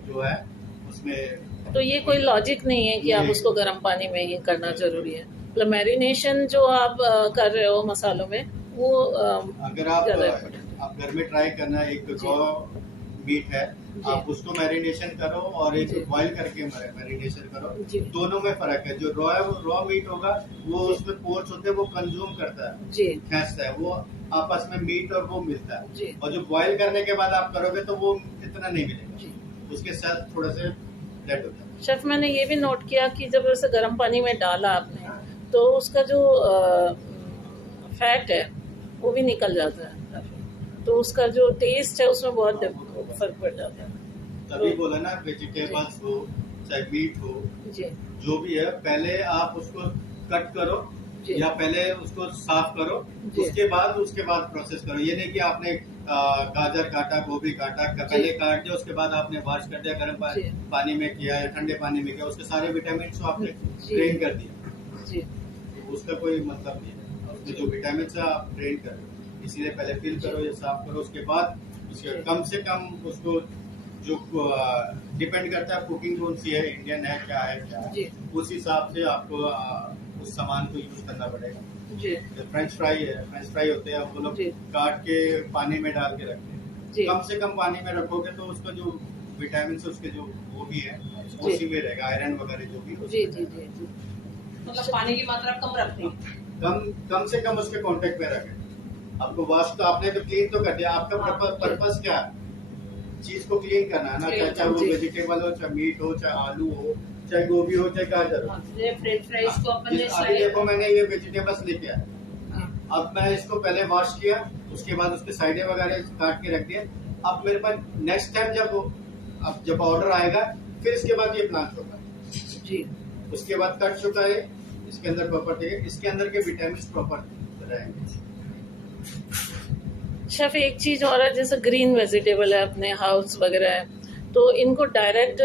जो है उसमें। तो ये कोई लॉजिक नहीं है कि आप नहीं। उसको गर्म पानी में ही करना जरूरी है। मतलब मैरिनेशन जो आप कर रहे हो मसालों में वो अगर ज़्यादा आप घर में ट्राई करना, एक जी। रॉ मीट है, जी। आप उसको मैरिनेशन करो और एक जी। बॉईल करके मैरिनेशन करो, जी। दोनों में फर्क है। जो रॉ मीट होगा वो जी। उसमें पोर्स होते हैं, वो कंज्यूम करता है, जी। खींचता है, वो आपस में मीट और वो मिलता है। जी। और जो बॉईल करने के बाद आप करोगे तो वो इतना नहीं मिलेगा, जी। उसके साथ थोड़ा से लेट होता है। शेफ, मैंने ये भी नोट किया कि जब ऐसे गर्म पानी में डाला आपने तो उसका जो फैट है वो भी निकल जाता है काफी। तो उसका जो टेस्ट है उसमें बहुत फर्क पड़ जाता है। तभी बोला ना, वेजिटेबल्स हो चाहे मीट हो, जी। जो भी है, पहले आप उसको कट करो जी। या पहले उसको साफ करो, जी। उसके बाद प्रोसेस करो। ये नहीं कि आपने गाजर काटा, गोभी काटा, पहले काट दिया, उसके बाद आपने वॉश कर दिया, गर्म जी। पानी में किया या ठंडे पानी में किया, उसके सारे विटामिन को आपने जी। ड्रेन कर दिया। जी। तो उसका कोई मतलब नहीं है, उसमें जो विटामिन है आप ड्रेन करो, इसीलिए पहले फिल करो या साफ करो, उसके बाद उसके कम से कम उसको, जो डिपेंड करता है कुकिंग कौन सी है, इंडियन है क्या है, जी। उस हिसाब से आपको उस सामान को यूज करना पड़ेगा। जी। जो फ्रेंच फ्राई होते हैं, वो लोग जी। काट के पानी में डाल के रखते हैं। जी। कम से कम पानी में रखोगे तो उसका जो विटामिन से उसके जो वो भी है जी। उसी में रहेगा, आयरन वगैरह जो भी जी। जी। जी। जी। मतलब पानी की मात्रा कम रखनी है। कम से कम उसके कांटेक्ट में रखें। आपको वॉश तो आपने तो क्लीन तो कर दिया, आपका पर्पस क्या है, चीज को क्लीन करना है ना, चाहे वो जी। वेजिटेबल हो, चाहे मीट हो, चाहे आलू हो, चाहे गोभी हो, चाहे गाजर हो। ये फ्रेंच फ्राइज को अपन ने अभी देखो मैंने ये वेजिटेबल्स लेके आया, अब मैं इसको पहले वॉश किया, उसके बाद उसके साइडें वगैरह काट के रख दिया। अब मेरे पास नेक्स्ट टाइम जब ऑर्डर आएगा, फिर इसके बाद ये प्लांट होगा। जी। उसके बाद कट चुका है, इसके अंदर प्रॉपर है, इसके अंदर के विटामिन प्रॉपर रहेंगे। शेफ, एक चीज और है, जैसे ग्रीन वेजिटेबल है अपने हाउस वगैरह है, तो इनको डायरेक्ट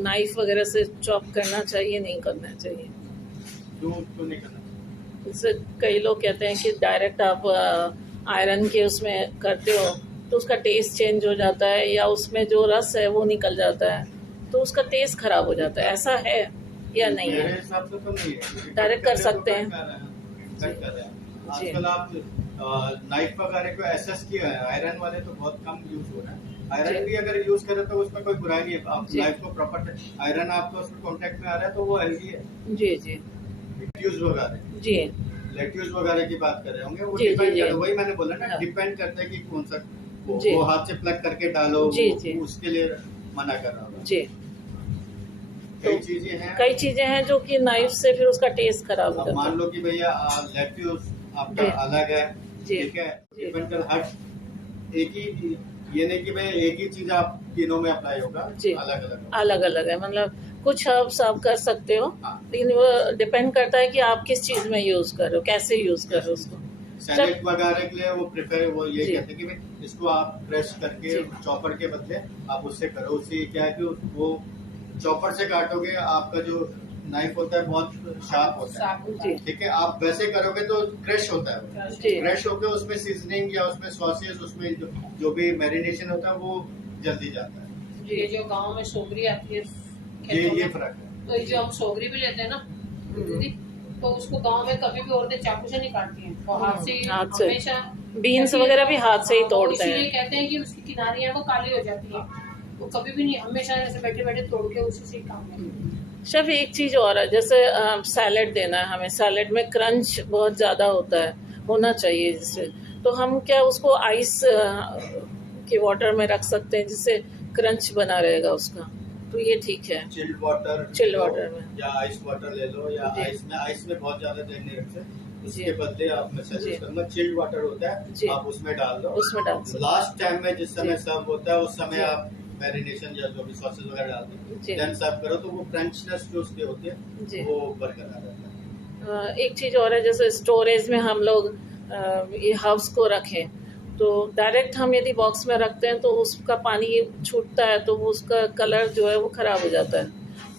नाइफ वगैरह से चॉप करना चाहिए, नहीं करना चाहिए? तो नहीं करना। जैसे कई लोग कहते हैं कि डायरेक्ट आप आयरन के उसमें करते हो तो उसका टेस्ट चेंज हो जाता है, या उसमें जो रस है वो निकल जाता है, तो उसका टेस्ट खराब हो जाता है। ऐसा है या नहीं मेरे है? हिसाब से तो नहीं है, डायरेक्ट कर सकते हैं। कट कर रहे हैं। जी। आजकल आप नाइफ वगैरह को एसएस किया है, आयरन वाले तो बहुत कम यूज हो रहा है। आयरन जी। भी अगर यूज करें तो उसमें कोई बुराई नहीं है, आप जी। नाइफ को प्रॉपर आयरन आपको उसमें कांटेक्ट में आ रहा है तो वो हेल्दी है। जी। जी। लेट्यूज वगैरह जी। लेट्यूज वगैरह की बात कर रहे होंगे, वो जी, जी, डिपेंड जी। करता है, वही मैंने बोला ना, हाँ। डिपेंड करता है कि कौन सा जी। वो हाथ से प्लग करके डालो, जी, जी। उसके लिए मना कर रहा हूँ। जी। कई चीजें हैं, कई चीजें हैं जो कि नाइफ से फिर उसका टेस्ट खराब हो अब जाता मान है। लो कि भैया लेट्यूस आपका जी। अलग है, जी। ठीक है, जी। डिपेंड कर हर एक ही, ये नहीं कि भाई एक ही चीज आप तीनों में अप्लाई होगा, जी। अलग अलग। अलग अलग है, मतलब कुछ हर्ब्स आप कर सकते हो, हाँ। लेकिन वो डिपेंड करता है कि आप किस चीज में यूज कर रहे हो, कैसे यूज कर रहे हो उसको। सैलेड वगैरह के लिए वो प्रेफर, वो ये जी। कहते हैं कि भाई इसको आप क्रश करके जी। चॉपर के बदले आप उससे करो। उससे क्या है कि वो चॉपर से काटोगे, आपका जो नाइफ होता है बहुत शार्प होता है, जी। ठीक है, आप वैसे करोगे तो क्रश होता है, जी। क्रश होकर उसमें सीजनिंग या उसमें सॉसेस, उसमें जो भी मैरिनेशन होता है वो जल्दी जाता है। ये जो गांव में सोगरी आती है ये खेतों में, फर्क है। तो ये जो हम सोगरी भी लेते हैं ना दीदी, तो उसको गांव में कभी भी औरतें चाकू से नहीं काटती हैं, वो हाथ से ही हाथ से। हमेशा। बीन्स वगैरह भी हाथ से ही तोड़ते इसीलिए हैं। कहते हैं कि उसकी किनारियां वो काली हो जाती है, वो कभी भी नहीं, हमेशा ऐसे बैठे बैठे तोड़ के उसी से ही काम करते हैं। शेफ, एक चीज और है, जैसे सैलेड देना है हमें, सैलेड में क्रंच बहुत ज्यादा होता है, होना चाहिए जिससे, तो हम क्या उसको आइस के वाटर में रख सकते हैं जिससे क्रंच बना रहेगा उसका, तो ये ठीक है? चिल्ड वाटर में या आइस वाटर ले लो, या जी। आइस में बहुत ज्यादा देर नहीं रखते, जी। उसके बदले आप मैं जी। सजेस्ट करूंगा चिल्ड वाटर होता जी। है, आप उसमें डाल दो, उसमें डाल सकते लास्ट टाइम में जिस समय जी। सर्व होता है उस समय जी। आप मैरिनेशन या जो भी सॉसेस वगैरह डाल दो, जी। देन सर्व करो, तो वो क्रंचनेस जो उसके होती है जी। वो बरकरार रहता है। एक चीज और है, जैसे स्टोरेज में हम लोग ये हर्ब्स को रखें, तो डायरेक्ट हम यदि बॉक्स में रखते हैं तो उसका पानी छूटता है, तो वो उसका कलर जो है वो खराब हो जाता है।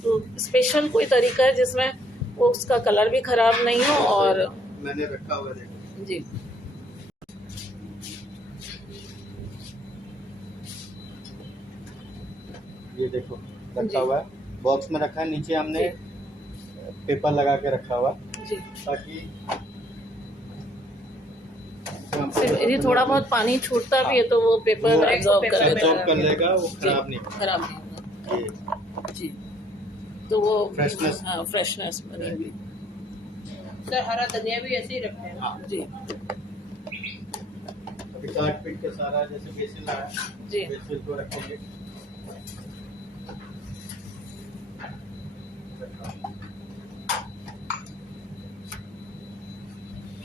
तो स्पेशल कोई तरीका है जिसमें वो उसका कलर भी खराब नहीं हो। और मैंने रखा हुआ है, देखो। जी ये देखो जी। रखा हुआ है, बॉक्स में रखा है, नीचे हमने पेपर लगा के रखा हुआ जी। ताकि सिर्फ यदि थोड़ा बहुत पानी छूटता भी है तो वो पेपर वो एब्जॉर्ब कर एब्जॉर्ब कर लेगा। लेगा, वो जी, खराब नहीं होगा। खराब नहीं होगा। ये जी, तो वो Freshness। हाँ फ्रेशनेस बनेगी। सर हरा धनिया भी ऐसे ही रखते हैं। हाँ, जी अभी काट पीट के सारा जैसे बेसिल है, जी। बेसिल को रखेंगे।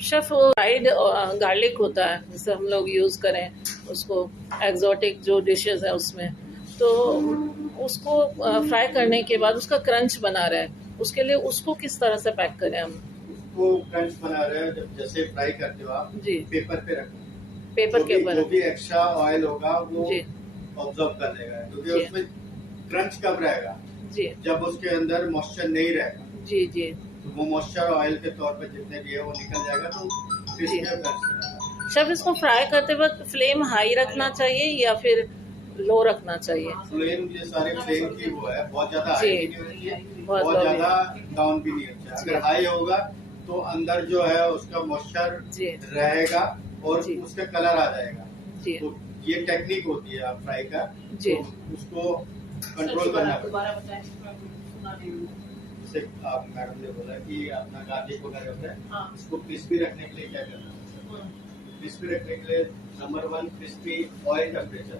शेफ, वो फ्राइड गार्लिक होता है जैसे हम लोग यूज़ करें उसको एक्सोटिक जो डिशेस है उसमें, तो उसको फ्राई करने के बाद उसका क्रंच बना रहा है, उसके लिए उसको किस तरह से पैक करें हम? वो क्रंच बना रहे हैं, जब जैसे फ्राई करते हो आप जी, पेपर पे रखो, पेपर के जो ऊपर। भी एक्स्ट्रा ऑयल होगा वो जी ऑब्जॉर्व कर लेगा, क्योंकि जी। उसमें क्रंच कब रहेगा, जी जब उसके अंदर मॉइस्चर नहीं रहेगा, जी जी। तो वो मॉइस्चर ऑयल के तौर पर जितने भी है वो निकल जाएगा, तो जी। इसका क्रंच रहेगा। शेफ, इसको फ्राई करते वक्त फ्लेम हाई रखना चाहिए या फिर लो रखना चाहिए? फ्लेम, ये सारे फ्लेम की वो है, बहुत ज्यादा जी। हाई भी नहीं होनी चाहिए, बहुत बहुत low ज्यादा डाउन भी नहीं होना चाहिए। जी। अगर हाई होगा तो अंदर जो है उसका मॉइस्चर जी रहेगा और जी। उसका कलर आ जाएगा। जी तो ये टेक्निक होती है आप फ्राई का, जी। तो उसको कंट्रोल करना पड़ेगा। दोबारा बताएं, सुना नहीं हूँ। जैसे आप मैडम ने बोला कि अपना गार्लिक वगैरह होता है, हाँ। इसको क्रिस्पी रखने के लिए क्या करना है? क्रिस्पी रखने के लिए number 1 crispy oil temperature,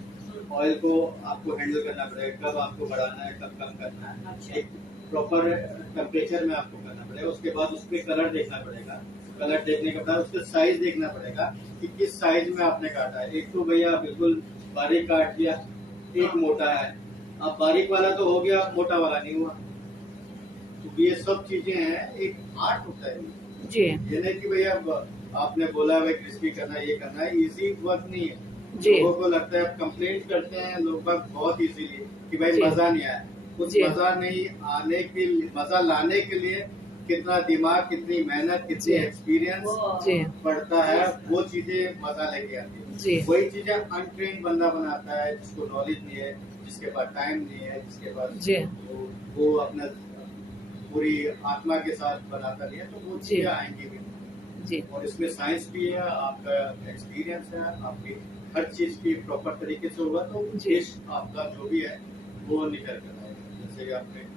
oil को आपको हैंडल करना पड़ेगा, कब आपको बढ़ाना है कब कम करना है, अच्छा। एक प्रॉपर टेम्परेचर में आपको करना पड़ेगा। उसके बाद उस पर कलर देखना पड़ेगा, कलर देखने के बाद उसका साइज देखना पड़ेगा कि किस साइज में आपने काटा है। एक तो भैया बिल्कुल बारीक काट दिया, एक मोटा है, अब बारीक वाला तो हो गया, मोटा वाला नहीं हुआ। तो ये सब चीजें हैं, एक आर्ट होता है जी ये नहीं कि भैया आपने बोला भाई क्रिस्पी करना है, ये करना है, इजी वर्क नहीं है। जी। लोगों को लगता है, कंप्लेंट करते हैं लोग बाग बहुत इजीली कि भाई जी। मजा नहीं आया। उस जी। मजा नहीं आने के लिए, मजा लाने के लिए कितना दिमाग, कितनी मेहनत, कितनी जी। एक्सपीरियंस जी पड़ता है, वो चीजें मजा लेके आती है। जी वही चीजें अनट्रेन बंदा बनाता है, जिसको नॉलेज नहीं है, जिसके पास टाइम नहीं है, जिसके पास जी। वो अपना पूरी आत्मा के साथ बनाता नहीं है, तो वो जी। चीजें आएंगी भी नहीं। जी और इसमें साइंस भी है, आपका एक्सपीरियंस है, आपकी हर चीज की प्रॉपर तरीके से होगा तो जी। डिश आपका जो भी है वो निकल कर आएगा। जैसे कि आपने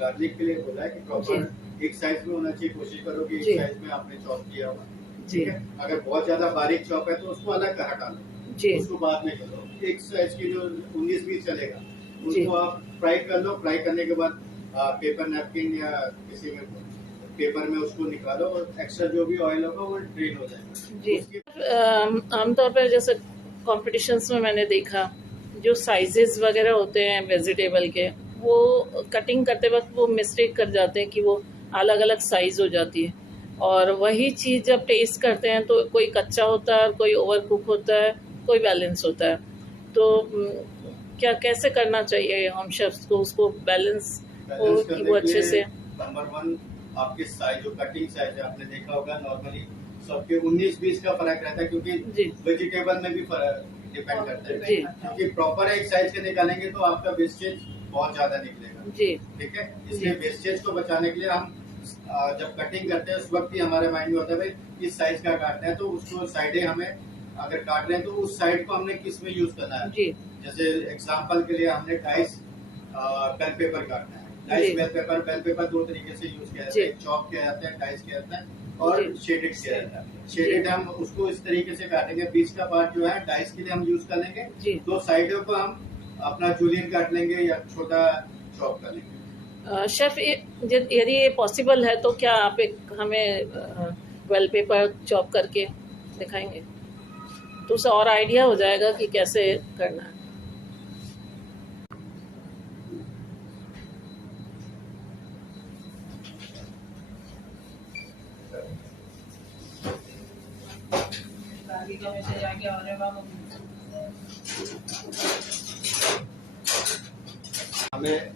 गार्लिक के लिए बोला है कि प्रॉपर एक साइज में होना चाहिए, कोशिश करो कि जी। एक साइज में आपने चॉप किया हुआ। जी। ठीक है, अगर बहुत ज्यादा बारीक चॉप है तो उसको अलग कर हटा लो, जी उसको बाद में करो। एक साइज की जो 19-20 चलेगा जी। उसको आप फ्राई कर लो, फ्राई करने के बाद पेपर नैपकिन या किसी में पेपर में उसको निकालो और एक्स्ट्रा जो भी ऑयल होगा वो ड्रेन हो जाएगा। जी। उसके आमतौर पर जैसे कॉम्पिटिशन्स में मैंने देखा जो साइजेस वगैरह होते हैं वेजिटेबल के, वो कटिंग करते वक्त वो मिस्टेक कर जाते हैं कि वो अलग अलग साइज हो जाती है, और वही चीज़ जब टेस्ट करते हैं तो कोई कच्चा होता है, कोई ओवर कुक होता है, कोई बैलेंस होता है। तो क्या कैसे करना चाहिए हम शेफ्स को उसको बैलेंस हो कि वो अच्छे से? नंबर 1 आपके साइज, जो कटिंग साइज है, आपने देखा होगा नॉर्मली सबके 19-20 का फर्क रहता है, क्योंकि जी वेजिटेबल में भी फर्क डिपेंड करता है। जी क्योंकि प्रॉपर एक साइज के निकालेंगे तो आपका वेस्टेज बहुत ज्यादा निकलेगा। जी ठीक है, इसलिए वेस्टेज को बचाने के लिए हम जब कटिंग करते हैं उस वक्त ही हमारे माइंड में होता है भाई इस साइज का काटना है, तो उसको साइडें हमें अगर काट रहे हैं तो उस साइड को हमने किस में यूज करना है। जी जैसे एग्जांपल के लिए हमने डाइस बेल पेपर काटना है, डाइस जी। बेल पेपर 2 तरीके से यूज किया जाता जी। है, चॉप किया जाता है, डाइस किया जाता है और जी। शेडेड किया जाता है। शेडेड हम उसको इस तरीके से काटेंगे, बीच का पार्ट जो है डाइस के लिए हम यूज कर लेंगे, जी। 2 साइडों को हम अपना जूलियन काट लेंगे या छोटा चॉप कर लेंगे। शेफ, यदि ये पॉसिबल है तो क्या आप एक हमें वेल पेपर चॉप करके दिखाएंगे, तो उससे और आइडिया हो जाएगा कि कैसे करना है। आगे का मैसेज आ गया, अरे वाह। हमें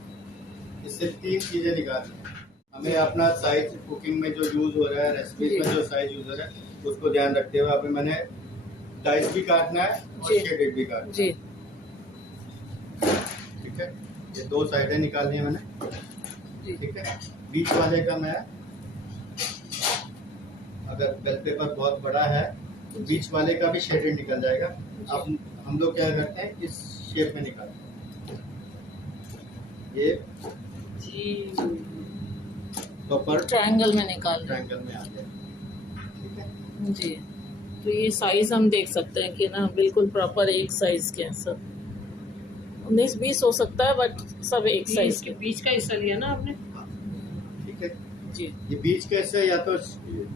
इससे 3 चीजें निकालनी है। हमें अपना साइज कुकिंग में जो यूज हो रहा है, रेसिपीज में जो साइज यूज हो रहा है उसको ध्यान रखते हुए अभी मैंने डाइस भी काटना है और शेडेड भी काटना जी। है। ठीक है, ये दो साइडें निकालनी है मैंने। जी। ठीक है, बीच वाले का मैं, अगर बेल पेपर बहुत बड़ा है तो बीच वाले का भी शेडेड निकल जाएगा। अब हम लोग क्या करते हैं, इस शेप में निकालते हैं, ये जी प्रॉपर ट्रायंगल में निकाल रहे ट्रायंगल में आ गया। ठीक है, हैं। जी, तो ये साइज हम देख सकते हैं कि ना बिल्कुल प्रॉपर एक साइज के हैं सब। 19-20 हो सकता है बट सब एक साइज के। बीच का हिस्सा लिया ना आपने। ठीक है जी ये बीच का हिस्सा या तो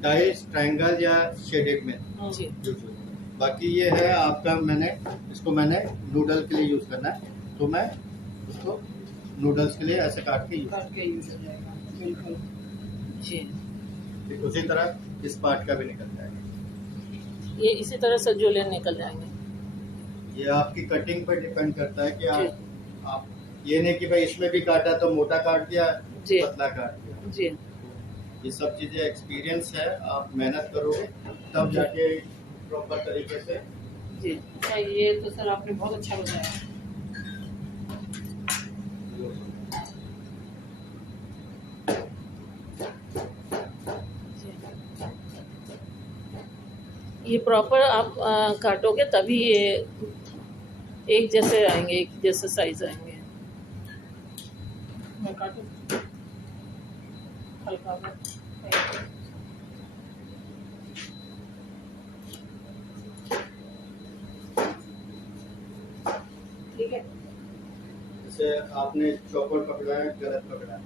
डाइस, ट्रायंगल या शेडेड में जी यूज होता है। बाकी ये है आपका, इसको मैंने नूडल के लिए यूज करना है, तो मैं उसको नूडल्स के लिए ऐसे काट के यूज। यूज हो जाएगा बिल्कुल। जी, ठीक, उसी तरह इस पार्ट का भी निकल जाएगा। ये इसी तरह से जुलियन निकल जाएंगे। ये आपकी कटिंग पर डिपेंड करता है कि जी। आप ये नहीं कि भाई इसमें भी काटा तो मोटा काट दिया, जी। पतला काट दिया। जी ये सब चीजें एक्सपीरियंस है, आप मेहनत करोगे तब जाके प्रॉपर तरीके से। जी अच्छा, ये तो सर आपने बहुत अच्छा बताया। ये प्रॉपर आप काटोगे तभी ये एक जैसे आएंगे, एक जैसे साइज आएंगे। मैं काटूं हल्का सा। ठीक है, जैसे आपने चॉपर पकड़ा है, गलत पकड़ा है,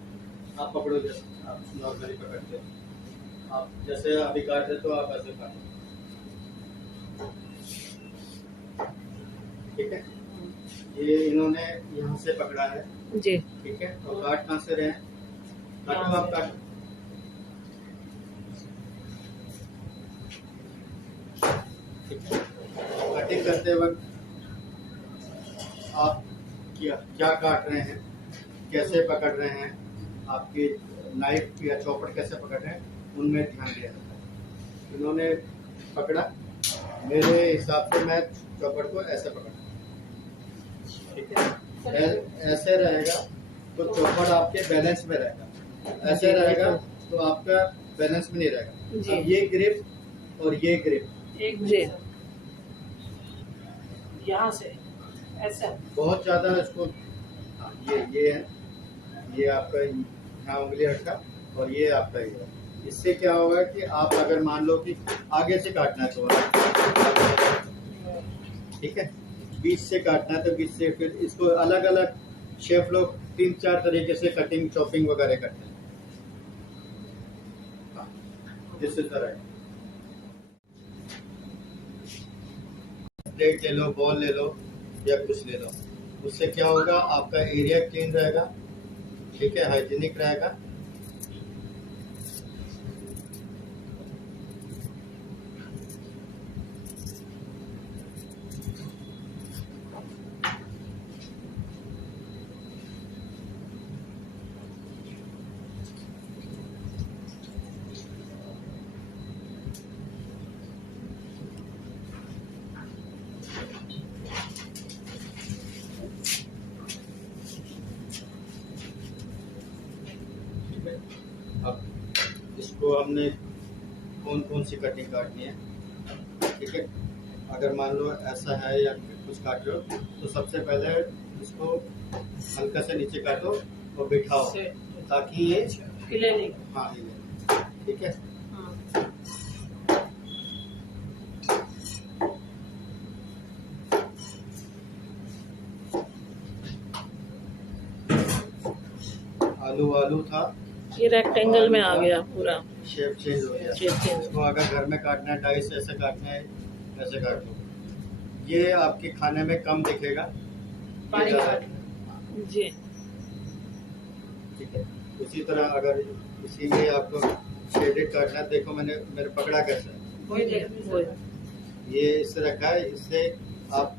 आप पकड़ो जैसे आप नॉर्मली पकड़ते हो। आप जैसे अभी काट रहे तो आप ऐसे काटो। ठीक है, ये इन्होंने यहाँ से पकड़ा है। जी ठीक है, और काट कहाँ से रहे हैं, काटो आप काटो। ठीक है, कटिंग करते वक्त आप क्या काट रहे हैं, कैसे पकड़ रहे हैं, आपकी नाइफ या चॉपर कैसे पकड़ रहे हैं, उनमें ध्यान दिया जाता है। इन्होंने पकड़ा, मेरे हिसाब से मैं चॉपर को ऐसे पकड़ा। ठीक है, ऐसे रहेगा तो चॉपर आपके बैलेंस में रहेगा, ऐसे रहेगा तो आपका बैलेंस में नहीं रहेगा। जी। अब ये ग्रिप और ये ग्रिप एक जी। यहाँ से ऐसा बहुत ज्यादा इसको, हाँ, ये है, ये आपका यहाँ उंगली रखा और ये आपका ये है। इससे क्या होगा कि आप अगर मान लो कि आगे से काटना है तो ठीक है, बीच से काटना है तो बीच से, फिर इसको अलग अलग शेफ लोग 3-4 तरीके से कटिंग, चॉपिंग वगैरह करते हैं। This is the right. Plate ले लो, बॉल ले लो या कुछ ले लो, उससे क्या होगा, आपका एरिया क्लीन रहेगा। ठीक है, हाइजीनिक रहेगा। अब इसको हमने कौन कौन सी कटिंग काटनी है। ठीक है, अगर मान लो ऐसा है या कुछ काट रहे हो तो सबसे पहले इसको हल्का से नीचे काटो और बिठाओ ताकि ये हिले नहीं। हाँ हिले। ठीक है, आलू था, ये रेक्टेंगल में आ गया पूरा, शेप चेंज हो गया। Shape change. इसको अगर घर में काटना है, डाइस ऐसे काटना है, ऐसे काट लो। ये आपके खाने में कम दिखेगा, बारीक ये काटना। जी ठीक है। उसी तरह अगर इसी में आपको शेडेड काटना है, देखो मेरे पकड़ा कैसे है, वही देख वही। ये इससे रखा है, इससे आप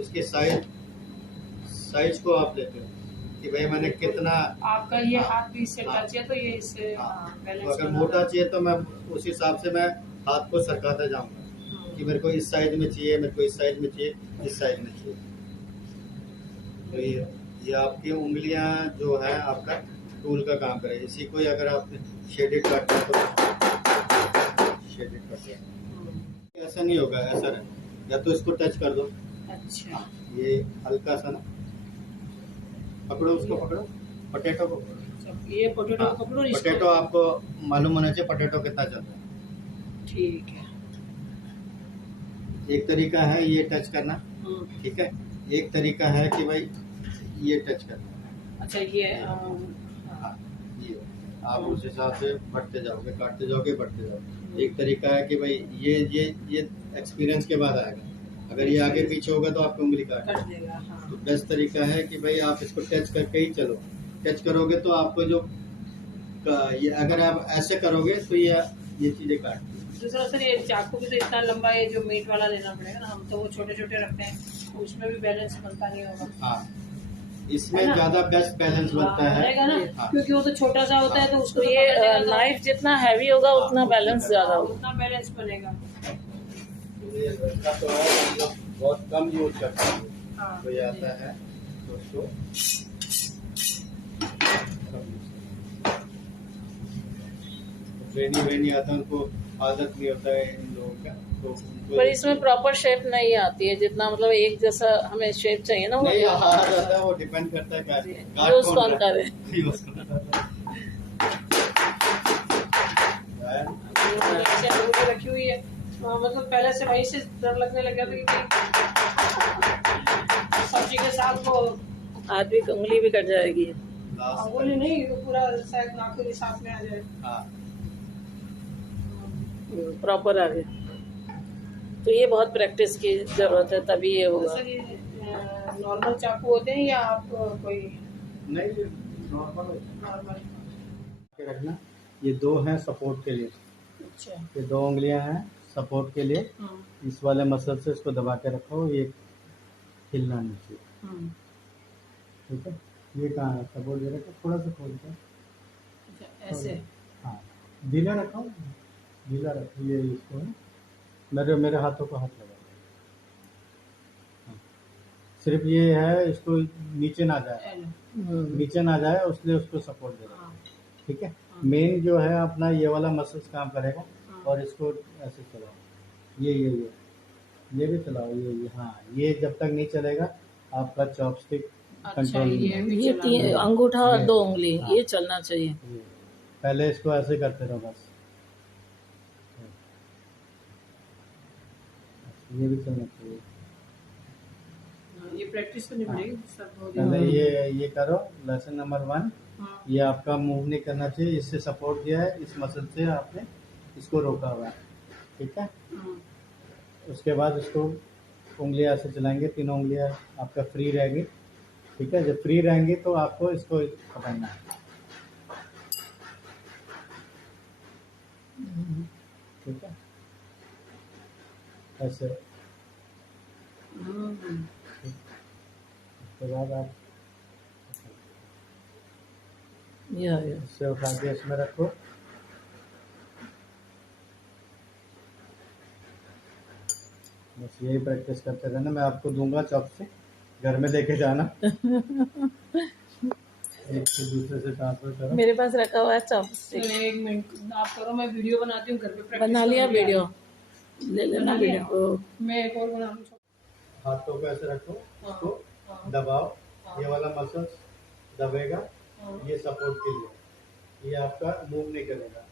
उसके साइज को आप लेते हो। कि भाई मैंने कितना। आपका ये हाँ, हाथ भी इससे हाँ, टच है तो ये इससे हाँ, तो बैलेंस अगर मोटा चाहिए तो मैं उस हिसाब से मैं हाथ को सरकाता जाऊंगा कि मेरे को इस साइज में चाहिए, मेरे को इस साइज में चाहिए, इस साइज में चाहिए। तो ये आपकी उंगलियां जो है आपका टूल का काम करे। इसी को ही अगर आप शेडेड काटना है तो शेडेड काटिए। ऐसा नहीं होगा, ऐसा रहे, या तो इसको टच कर दो। अच्छा ये हल्का सा ना पकड़ो, उसको पकड़ो, पोटैटो को पकड़ो। ये पोटैटो हाँ, को पकड़ो, इसको- पोटैटो आपको मालूम होना चाहिए पोटैटो कितना चलता है। ठीक है। एक तरीका है ये टच करना, ठीक है। एक तरीका है कि भाई ये टच करना। अच्छा ये हाँ, ये आप उस हिसाब से बढ़ते जाओगे, काटते जाओगे, बढ़ते जाओगे। एक तरीका है कि भाई ये एक्सपीरियंस के बाद आएगा। अगर ये आगे पीछे होगा तो आपकी उंगली काट कट देगा। हाँ तो बेस्ट तरीका है कि भाई आप इसको टच करके ही चलो। टच करोगे तो आपको जो ये अगर आप ऐसे करोगे तो ये चीजें काट। दूसरा सर ये चाकू भी तो इतना लंबा है, जो मीट वाला लेना पड़ेगा ना, हम तो वो छोटे छोटे रखते हैं, उसमें भी बैलेंस बनता नहीं होगा। हाँ, इसमें है ना? ज्यादा बेस्ट बैलेंस बनता है। बनेगा ना, हाँ। क्योंकि वो तो छोटा सा होता है तो उसको तो तो ये पकड़ लेगा तो नाइफ जितना हैवी होगा उतना बैलेंस ज्यादा होगा। उतना बैलेंस बनेगा। ये लड़का तो है, हम लोग बहुत कम यूज करते हैं। हाँ कोई आता है तो उसको ट्रेनिंग वेनिंग आता है, उनको आदत नहीं होता है इन लोगों का, तो उनको पर इसमें प्रॉपर शेप नहीं आती है, जितना मतलब एक जैसा हमें शेप चाहिए ना वो नहीं आ जाता है। वो डिपेंड करता है क्या यूज कौन करे। यूज कौन करता है। ऐसे अंगूठी रखी हुई है, मतलब पहले से वहीं से डर लगने लग गया था कि सब्जी के साथ वो आदमी की उंगली भी कट जाएगी। Last अंगुली नहीं, वो पूरा शायद नाखून ही साथ में आ जाए। हाँ, प्रॉपर आ गया। तो ये बहुत प्रैक्टिस की जरूरत है तभी ये होगा। सर ये नॉर्मल चाकू होते हैं या आप कोई नहीं नॉर्मल नॉर्मल? के रखना। ये दो हैं सपोर्ट के लिए, अच्छा ये दो उंगलियां हैं सपोर्ट के लिए। इस वाले मसल से इसको दबा के रखो, ये हिलना नहीं चाहिए, ठीक है। ये कहाँ है सपोर्ट दे रखो, थोड़ा सा खोल कर। अच्छा ऐसे। हाँ, ढीला रखो, ढीला रखो। ये इसको है, मेरे हाथों को हाथ लगा। हाँ, सिर्फ ये है इसको नीचे ना जाए, नीचे ना जाए इसलिए उसको सपोर्ट दे रखो, ठीक है। मेन जो है अपना ये वाला मसल्स काम करेगा, और इसको ऐसे चलाओ। ये भी चलाओ, ये हाँ, ये जब तक नहीं चलेगा आपका चॉपस्टिक अच्छा कंट्रोल नहीं ये होगा। भी ये चलाना है। अंगूठा और ये- 2 उंगली हाँ। ये चलना चाहिए। ये पहले इसको ऐसे करते रहो बस। ये भी चलना चाहिए। ये प्रैक्टिस करनी पड़ेगी सर, बहुत पहले दिन। ये करो। लेसन नंबर 1, हाँ, ये आपका मूव नहीं करना चाहिए, इससे सपोर्ट दिया है, इस मसल से आपने इसको रोका हुआ है, ठीक है। हाँ, उसके बाद इसको उंगलियां ऐसे चलाएंगे, तीनों उंगलियां आपका फ्री रहेंगी, ठीक है। जब फ्री रहेंगी तो आपको इसको पकड़ना है, ठीक है, ऐसे। उसके बाद आप या इससे उठा के इसमें रखो। बस यही प्रैक्टिस करते रहना। मैं आपको दूंगा चॉपस्टिक, घर में लेके जाना। एक से दूसरे से ट्रांसफर करो। मेरे पास रखा हुआ है चॉपस्टिक। चलिए, 1 मिनट आप करो, मैं वीडियो बनाती हूँ घर पे। प्रैक्टिस बना लिया करूंगी। वीडियो, ले लेना बना लिया? वीडियो। मैं एक और बना लूँ। हाथों को ऐसे रखो, इसको हाँ, दबाओ, हाँ। ये वाला मसल दबेगा, हाँ। ये सपोर्ट के लिए, ये आपका मूव नहीं करेगा।